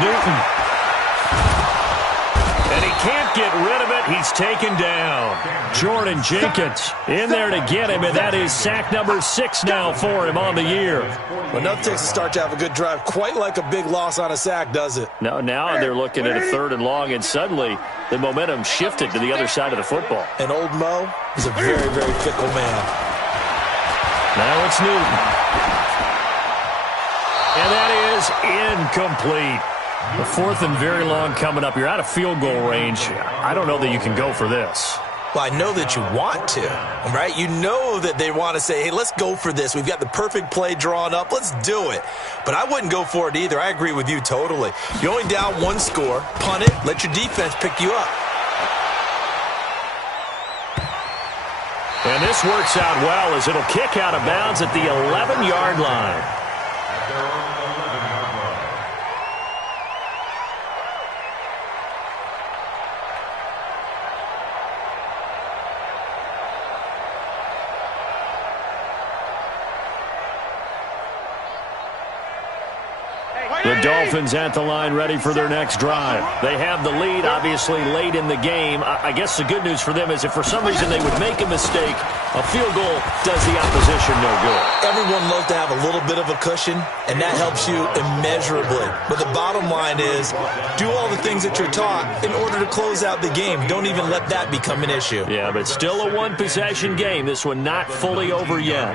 Newton. And he can't get rid of it. He's taken down. Jordan Jenkins in there to get him, and that is sack number 6 now for him on the year. Well, nothing takes a start to have a good drive quite like a big loss on a sack, does it? Now they're looking at a 3rd and long, and suddenly the momentum shifted to the other side of the football. And old Mo is a very, very fickle man. Now it's Newton. And that is incomplete. The 4th and very long coming up. You're out of field goal range. I don't know that you can go for this. Well, I know that you want to, right? You know that they want to say, hey, let's go for this. We've got the perfect play drawn up. Let's do it. But I wouldn't go for it either. I agree with you totally. You're only down 1 score. Punt it. Let your defense pick you up. And this works out well as it'll kick out of bounds at the 11-yard line. The Dolphins at the line ready for their next drive. They have the lead, obviously, late in the game. I guess the good news for them is if for some reason they would make a mistake, a field goal does the opposition no good. Everyone loves to have a little bit of a cushion, and that helps you immeasurably. But the bottom line is do all the things that you're taught in order to close out the game. Don't even let that become an issue. Yeah, but still a one-possession game. This one not fully over yet.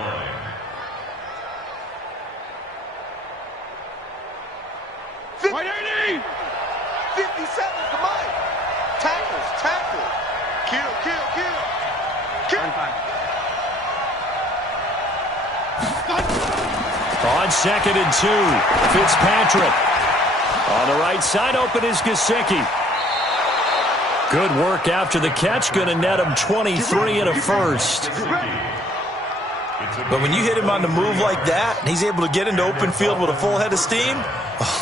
On 2nd and 2, Fitzpatrick. On the right side, open is Gesicki. Good work after the catch. Going to net him 23 and a first. But when you hit him on the move like that, and he's able to get into open field with a full head of steam,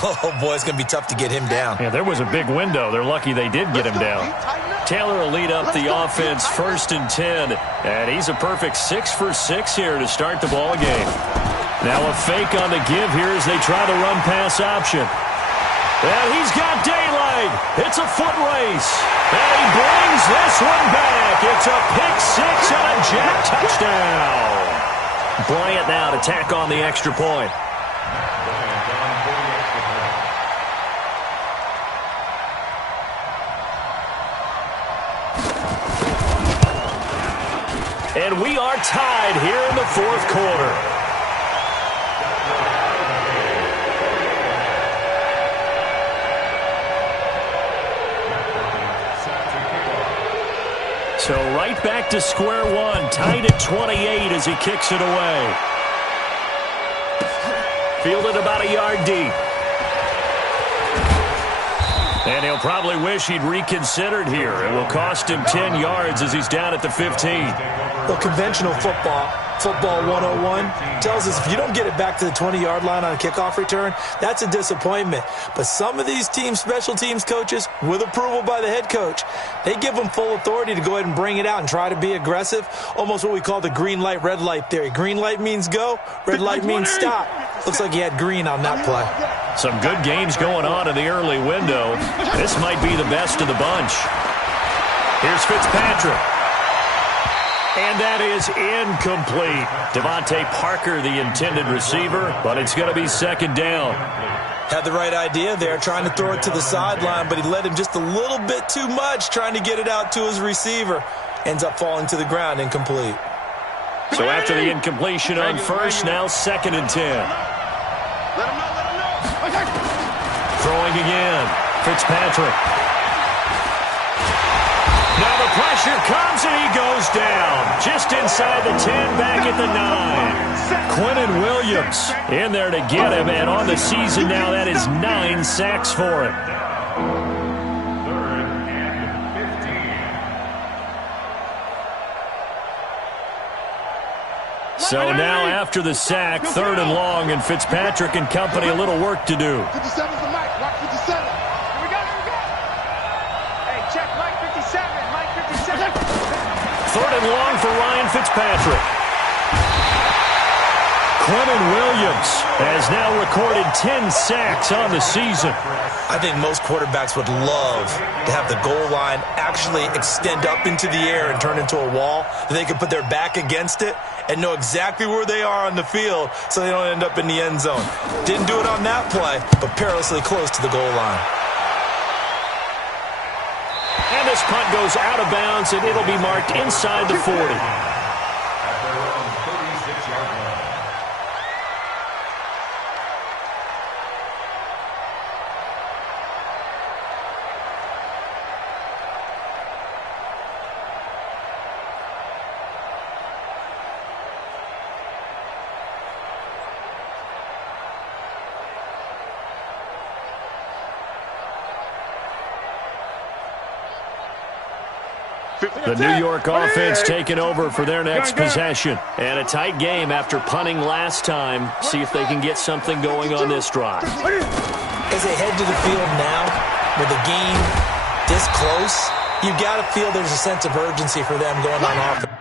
oh, boy, it's going to be tough to get him down. Yeah, there was a big window. They're lucky they did get him down. Taylor will lead up the offense 1st and 10. And he's a perfect 6 for 6 here to start the ball game. Now a fake on the give here as they try the run-pass option. And he's got daylight. It's a foot race. And he brings this one back. It's a pick 6 and a Jet touchdown. Bryant now to tack on the extra point. And we are tied here in the 4th quarter. So right back to square one, tied at 28 as he kicks it away. Fielded about a yard deep. And he'll probably wish he'd reconsidered here. It will cost him 10 yards as he's down at the 15. Well, conventional football 101, tells us if you don't get it back to the 20-yard line on a kickoff return, that's a disappointment. But some of these special teams coaches, with approval by the head coach, they give them full authority to go ahead and bring it out and try to be aggressive, almost what we call the green light, red light theory. Green light means go, red light means stop. Looks like he had green on that play. Some good games going on in the early window. This might be the best of the bunch. Here's Fitzpatrick. And that is incomplete. Devontae Parker, the intended receiver, but it's going to be 2nd down. Had the right idea there, trying to throw it to the sideline, but he let him just a little bit too much, trying to get it out to his receiver. Ends up falling to the ground, incomplete. So after the incompletion on first, now 2nd and 10. Throwing again. Fitzpatrick. Now the pressure comes and he goes down. Just inside the 10, back at the 9. Quentin Williams in there to get him, and on the season now that is 9 sacks for him. 3rd and 15. So now after the sack, 3rd and long, and Fitzpatrick and company a little work to do. 57's the mic. Rock 57. Here we go. Hey, check Mike 57. Mike 57. 3rd and long for Ryan Fitzpatrick. Quentin Williams has now recorded 10 sacks on the season. I think most quarterbacks would love to have the goal line actually extend up into the air and turn into a wall, that they could put their back against it and know exactly where they are on the field so they don't end up in the end zone. Didn't do it on that play, but perilously close to the goal line. And this punt goes out of bounds, and it'll be marked inside the 40. At their own 36-yard line. The New York offense taking over for their next possession. And a tight game after punting last time. See if they can get something going on this drive. As they head to the field now, with the game this close, you've got to feel there's a sense of urgency for them going on offense.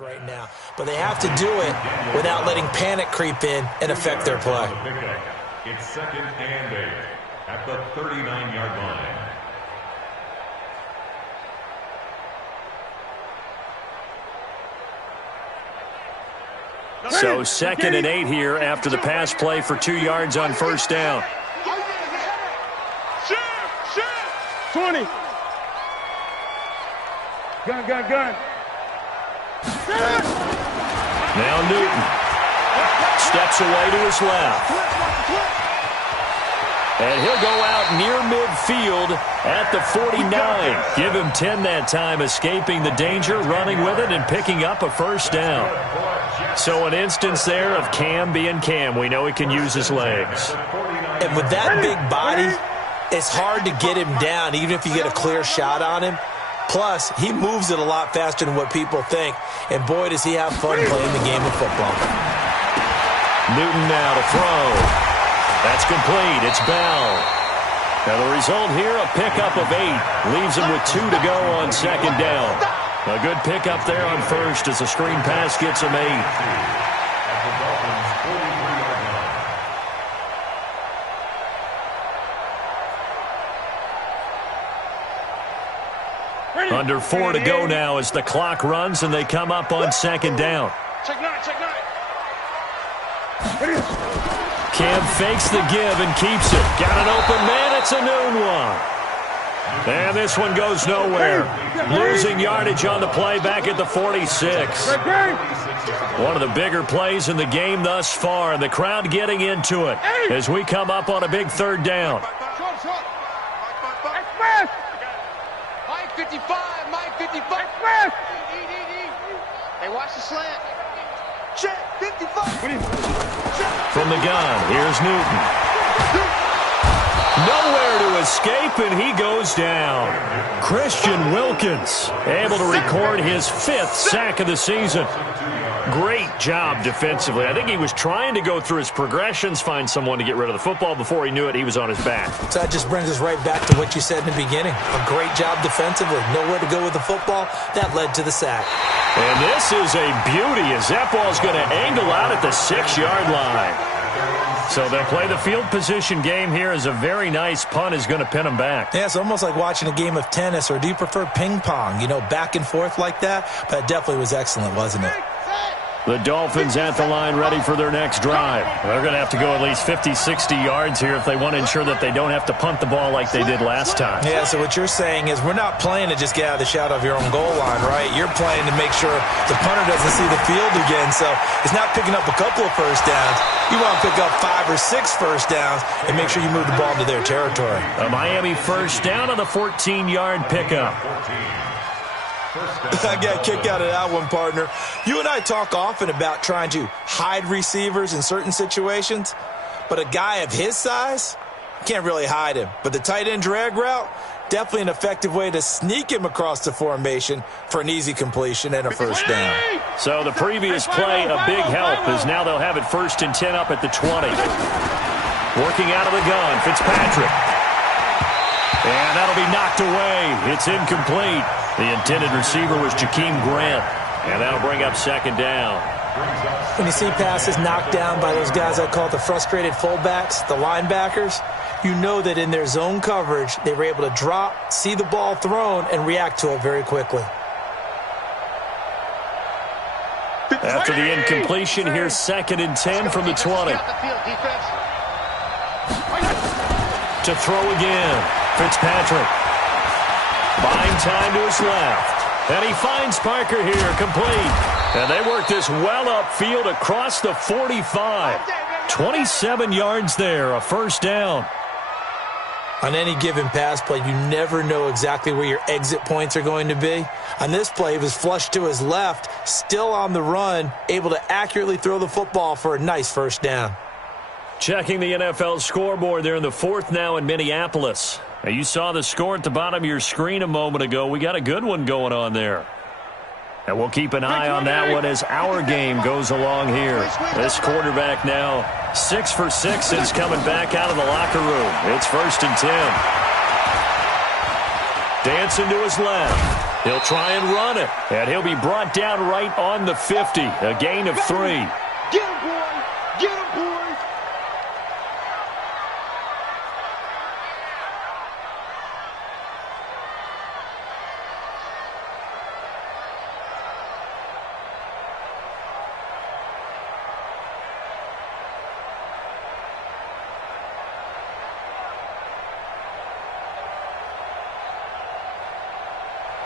Right now, but they have to do it without letting panic creep in and affect their play. It's 2nd and 8 at the 39-yard line. So 2nd and 8 here after the pass play for 2 yards on first down. 20. Gun. Now Newton Steps away to his left. And he'll go out near midfield at the 49. Give him 10 that time, escaping the danger, running with it, and picking up a first down. So an instance there of Cam being Cam. We know he can use his legs. And with that big body, it's hard to get him down, even if you get a clear shot on him. Plus, he moves it a lot faster than what people think. And boy, does he have fun playing the game of football. Newton now to throw. That's complete. It's Bell. Now the result here, a pickup of 8. Leaves him with 2 to go on second down. A good pickup there on first as the screen pass gets him 8. Under 4 to go now as the clock runs and they come up on second down. Check 9, check 9. Cam fakes the give and keeps it. Got an open man. It's a noon one. And this one goes nowhere. Losing yardage on the play back at the 46. One of the bigger plays in the game thus far. And the crowd getting into it as we come up on a big third down. Mike 55, Mike 55. Hey, watch the slant. Check 55. From the gun, here's Newton. Nowhere to escape, and he goes down. Christian Wilkins able to record his 5th sack of the season. Great job defensively. I think he was trying to go through his progressions, find someone to get rid of the football. Before he knew it, he was on his back. So that just brings us right back to what you said in the beginning. A great job defensively. Nowhere to go with the football. That led to the sack. And this is a beauty as that ball's going to angle out at the 6-yard line. So they'll play the field position game here as a very nice punt is going to pin them back. Yeah, it's almost like watching a game of tennis, or do you prefer ping pong? You know, back and forth like that? But it definitely was excellent, wasn't it? The Dolphins at the line ready for their next drive. They're going to have to go at least 50, 60 yards here if they want to ensure that they don't have to punt the ball like they did last time. Yeah, so what you're saying is we're not playing to just get out of the shadow of your own goal line, right? You're playing to make sure the punter doesn't see the field again. So it's not picking up a couple of first downs. You want to pick up 5 or 6 first downs and make sure you move the ball into their territory. A Miami first down on the 14-yard pickup. I got a kick out of that one, partner. You and I talk often about trying to hide receivers in certain situations, but a guy of his size can't really hide him. But the tight end drag route, definitely an effective way to sneak him across the formation for an easy completion and a first down. So the previous play, a big help, as now they'll have it 1st and 10 up at the 20. Working out of the gun, Fitzpatrick. And that'll be knocked away. It's incomplete. The intended receiver was Jakeem Grant. And that'll bring up second down. When you see passes knocked down by those guys I call the frustrated fullbacks, the linebackers, you know that in their zone coverage, they were able to drop, see the ball thrown, and react to it very quickly. After the incompletion, here's 2nd and 10 from the 20. To throw again. Fitzpatrick. Buying time to his left. And he finds Parker here, complete. And they work this well upfield across the 45. 27 yards there, a first down. On any given pass play, you never know exactly where your exit points are going to be. On this play, he was flushed to his left, still on the run, able to accurately throw the football for a nice first down. Checking the NFL scoreboard there in the 4th now in Minneapolis. Now you saw the score at the bottom of your screen a moment ago. We got a good one going on there. And we'll keep an eye on that one as our game goes along here. This quarterback now 6 for 6 since coming back out of the locker room. It's 1st and 10. Dancing to his left. He'll try and run it. And he'll be brought down right on the 50. A gain of 3. Get him, boy. Get him, boy.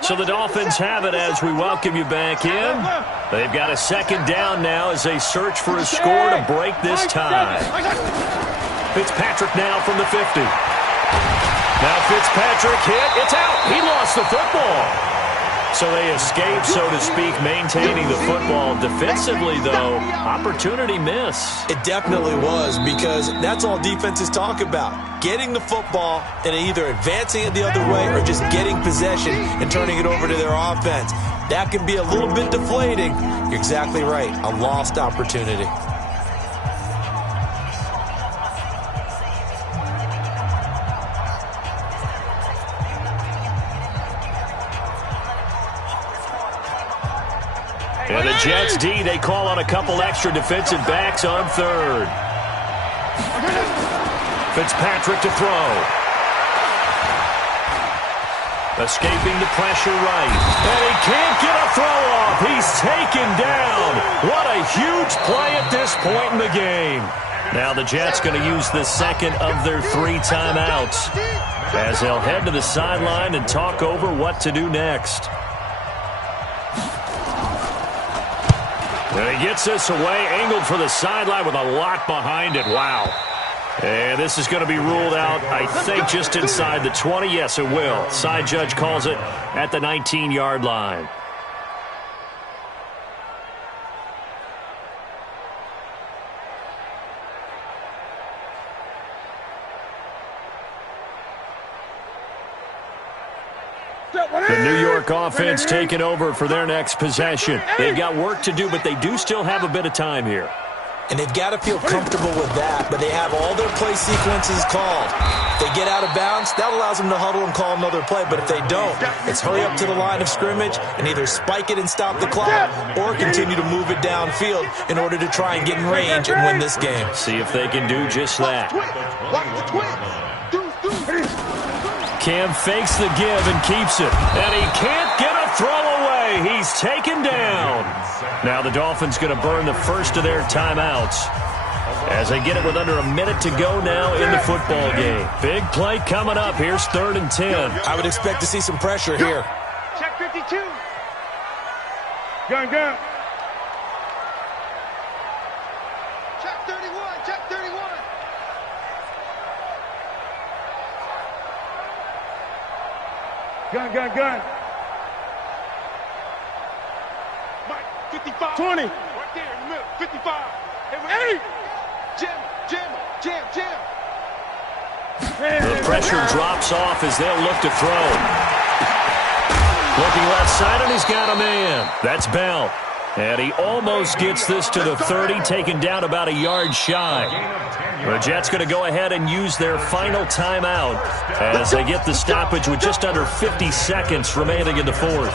So the Dolphins have it as we welcome you back in. They've got a second down now as they search for a score to break this tie. Fitzpatrick now from the 50. Now Fitzpatrick hit. It's out. He lost the football. So they escape, so to speak, maintaining the football. Defensively, though, opportunity miss. It definitely was, because that's all defenses talk about. Getting the football and either advancing it the other way or just getting possession and turning it over to their offense. That can be a little bit deflating. You're exactly right. A lost opportunity. And the Jets D, they call on a couple extra defensive backs on third. Fitzpatrick to throw. Escaping the pressure right. And he can't get a throw off. He's taken down. What a huge play at this point in the game. Now the Jets going to use the second of their 3 timeouts as they'll head to the sideline and talk over what to do next. And he gets this away, angled for the sideline with a lot behind it. Wow. And this is going to be ruled out, I think, just inside the 20. Yes, it will. Side judge calls it at the 19-yard line. The New York offense taking over for their next possession. They've got work to do, but they do still have a bit of time here. And they've got to feel comfortable with that, but they have all their play sequences called. If they get out of bounds, that allows them to huddle and call another play, but if they don't, it's hurry up to the line of scrimmage and either spike it and stop the clock or continue to move it downfield in order to try and get in range and win this game. See if they can do just that. Cam fakes the give and keeps it. And he can't get a throw away. He's taken down. Now the Dolphins going to burn the first of their timeouts as they get it with under a minute to go now in the football game. Big play coming up. Here's 3rd and 10. I would expect to see some pressure here. Check 52. Gun. Check 31. Check 31. Gun. Mike, 55. 20. Right there in the middle. 55. Hey. Jam. The pressure drops off as they'll look to throw. Looking left side, and he's got a man. That's Bell. And he almost gets this to the 30, taken down about a yard shy. The Jets going to go ahead and use their final timeout as they get the stoppage with just under 50 seconds remaining in the fourth.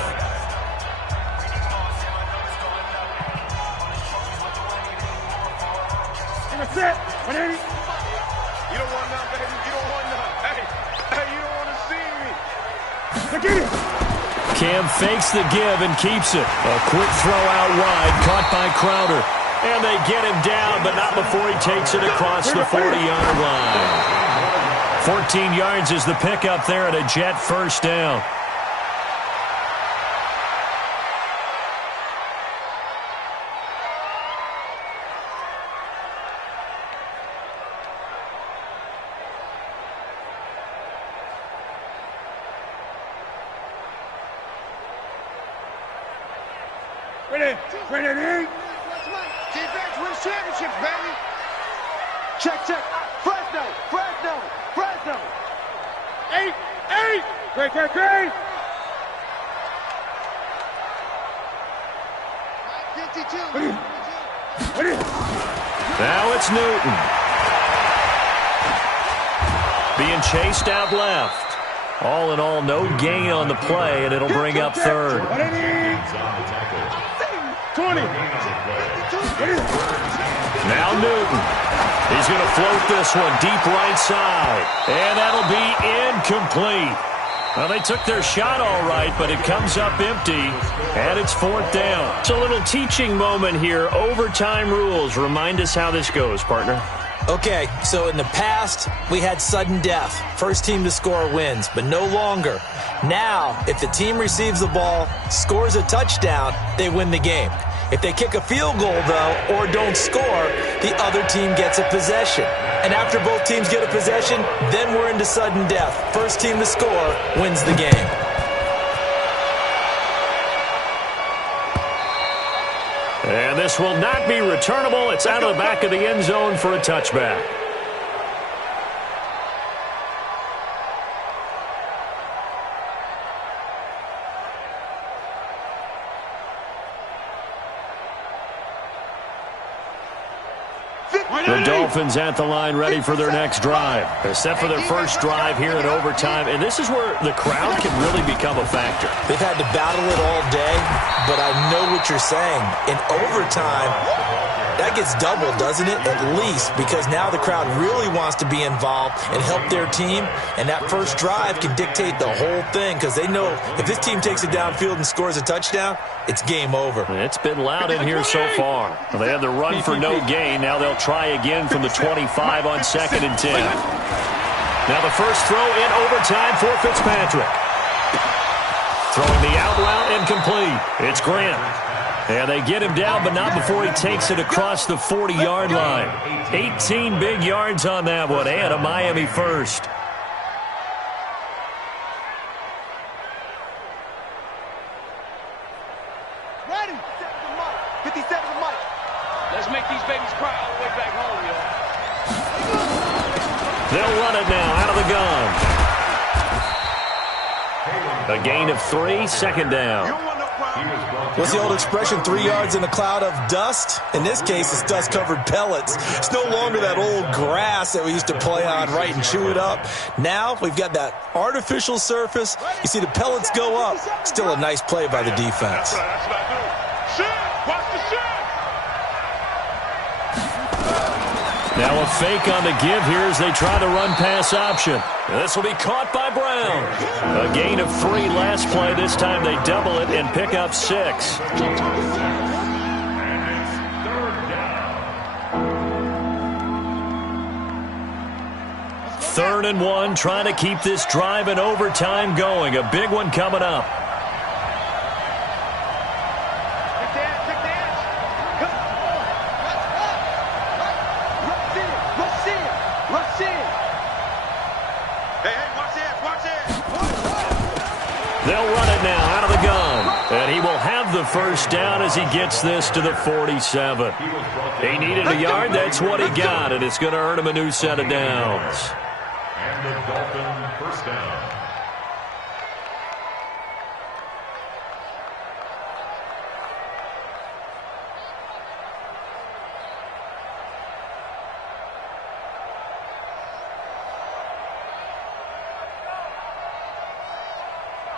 Set. 180. You don't want none, baby. You don't want none. Hey, you don't want to see me. Get it. Cam fakes the give and keeps it. A quick throw out wide, caught by Crowder. And they get him down, but not before he takes it across the 40-yard line. 14 yards is the pickup there at a Jet first down. Ready. Defense wins championships, baby. Check. Fresno. 8. Great. 52. Now it's Newton. Being chased out left. All in all, no gain on the play, and it'll bring up 3rd. 20. Now Newton. He's going to float this one deep right side. And that'll be incomplete. Well, they took their shot all right, but it comes up empty, and it's 4th down. It's a little teaching moment here. Overtime rules. Remind us how this goes, partner. Okay, so in the past, we had sudden death. First team to score wins, but no longer. Now, if the team receives the ball, scores a touchdown, they win the game. If they kick a field goal, though, or don't score, the other team gets a possession. And after both teams get a possession, then we're into sudden death. First team to score wins the game. And this will not be returnable. It's out of the back of the end zone for a touchback. The Dolphins at the line ready for their next drive. They're set for their first drive here in overtime, and this is where the crowd can really become a factor. They've had to battle it all day, but I know what you're saying. In overtime, that gets doubled, doesn't it? At least, because now the crowd really wants to be involved and help their team, and that first drive can dictate the whole thing because they know if this team takes it downfield and scores a touchdown, it's game over. It's been loud in here so far. They had the run for no gain. Now they'll try again from the 25 on 2nd and 10. Now the first throw in overtime for Fitzpatrick. Throwing the out route incomplete. It's Grant. And they get him down, but not before he takes it across the 40-yard line. 18 big yards on that one, and a Miami first. Ready. 57 to Mike. Let's make these babies cry all the way back home, y'all. They'll run it now out of the gun. A gain of 3, 2nd down. What's the old expression, 3 yards in a cloud of dust? In this case, it's dust-covered pellets. It's no longer that old grass that we used to play on, right, and chew it up. Now we've got that artificial surface. You see the pellets go up. Still a nice play by the defense. That's what I do. Shit! Watch the shit! Now a fake on the give here as they try the run-pass option. This will be caught by Brown. A gain of 3 last play. This time they double it and pick up 6. And it's 3rd down. 3rd and 1, trying to keep this drive in overtime going. A big one coming up. They'll run it now out of the gun. And he will have the first down as he gets this to the 47. He needed a yard. That's what he got, and it's going to earn him a new set of downs. And the Dolphin first down.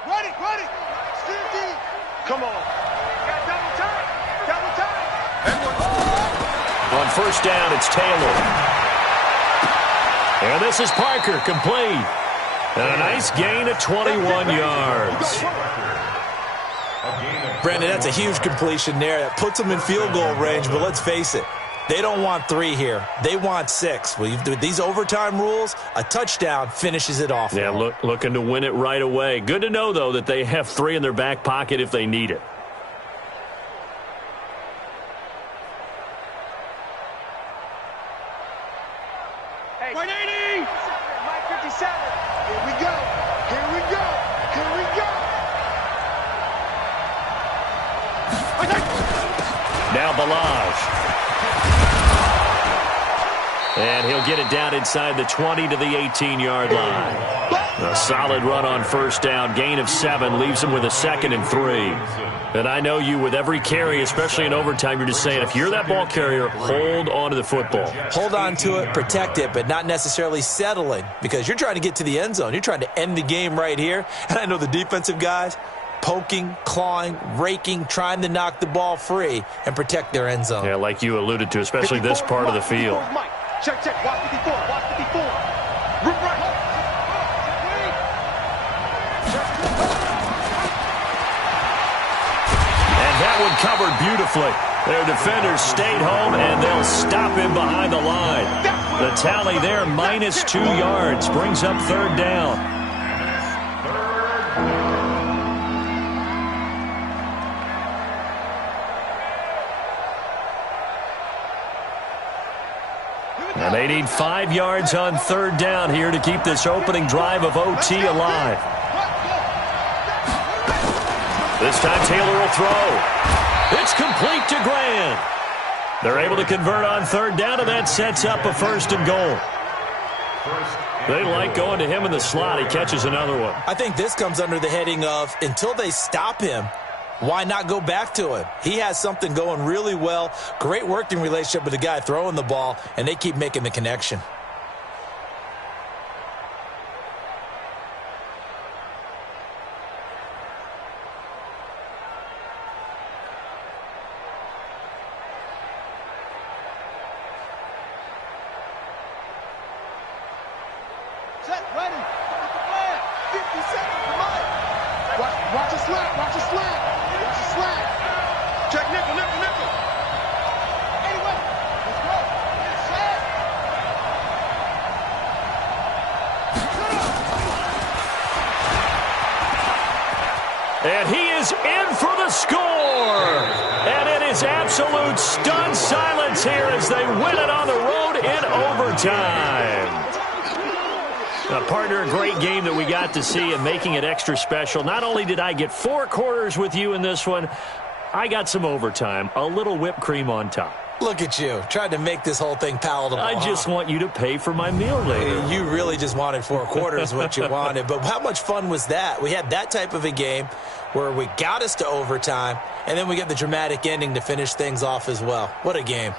Ready. Still deep. Come on. Got double time. On first down, it's Taylor. And this is Parker, complete. And a nice gain of 21 yards. Brandon, that's a huge completion there. That puts them in field goal range, but let's face it. They don't want 3 here. They want 6. Well, with these overtime rules, a touchdown finishes it off. Yeah, looking to win it right away. Good to know, though, that they have 3 in their back pocket if they need it. Hey, 180! Mike 57. Here we go. Now Balaj. And he'll get it down inside the 20 to the 18-yard line. A solid run on first down. Gain of 7 leaves him with a 2nd and 3. And I know you, with every carry, especially in overtime, you're just saying, if you're that ball carrier, hold on to the football. Hold on to it, protect it, but not necessarily settling, because you're trying to get to the end zone. You're trying to end the game right here. And I know the defensive guys, poking, clawing, raking, trying to knock the ball free and protect their end zone. Yeah, like you alluded to, especially this part of the field. Check. Watch 54. Root right. that one covered beautifully. Their defenders stayed home, and they'll stop him behind the line. The tally there, -2 yards, brings up third down. And they need 5 yards on third down here to keep this opening drive of OT alive. This time Taylor will throw. It's complete to Grant. They're able to convert on third down, and that sets up a 1st and goal. They like going to him in the slot. He catches another one. I think this comes under the heading of until they stop him, why not go back to him? He has something going really well. Great working relationship with the guy throwing the ball, and they keep making the connection. Set, ready. Get the flag. 50 seconds. Come on. Watch the slap. Watch the slap. Watch the slap. Check nickel. Anyway, let's go. Get set. And he is in for the score. And it is absolute stunned silence here as they win it on the road in overtime. Partner, a great game that we got to see and making it extra special. Not only did I get 4 quarters with you in this one, I got some overtime, a little whipped cream on top. Look at you, trying to make this whole thing palatable. I just want you to pay for my meal later. You really just wanted 4 quarters what you wanted. But how much fun was that? We had that type of a game where we got us to overtime, and then we got the dramatic ending to finish things off as well. What a game.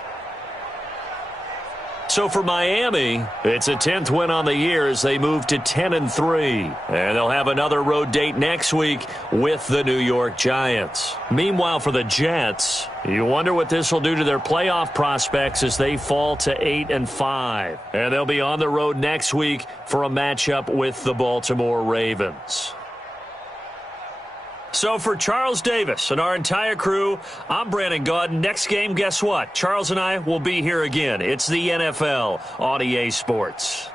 So for Miami, it's a 10th win on the year as they move to 10-3. And they'll have another road date next week with the New York Giants. Meanwhile, for the Jets, you wonder what this will do to their playoff prospects as they fall to 8-5. And they'll be on the road next week for a matchup with the Baltimore Ravens. So for Charles Davis and our entire crew, I'm Brandon Gaudin. Next game, guess what? Charles and I will be here again. It's the NFL on EA Sports.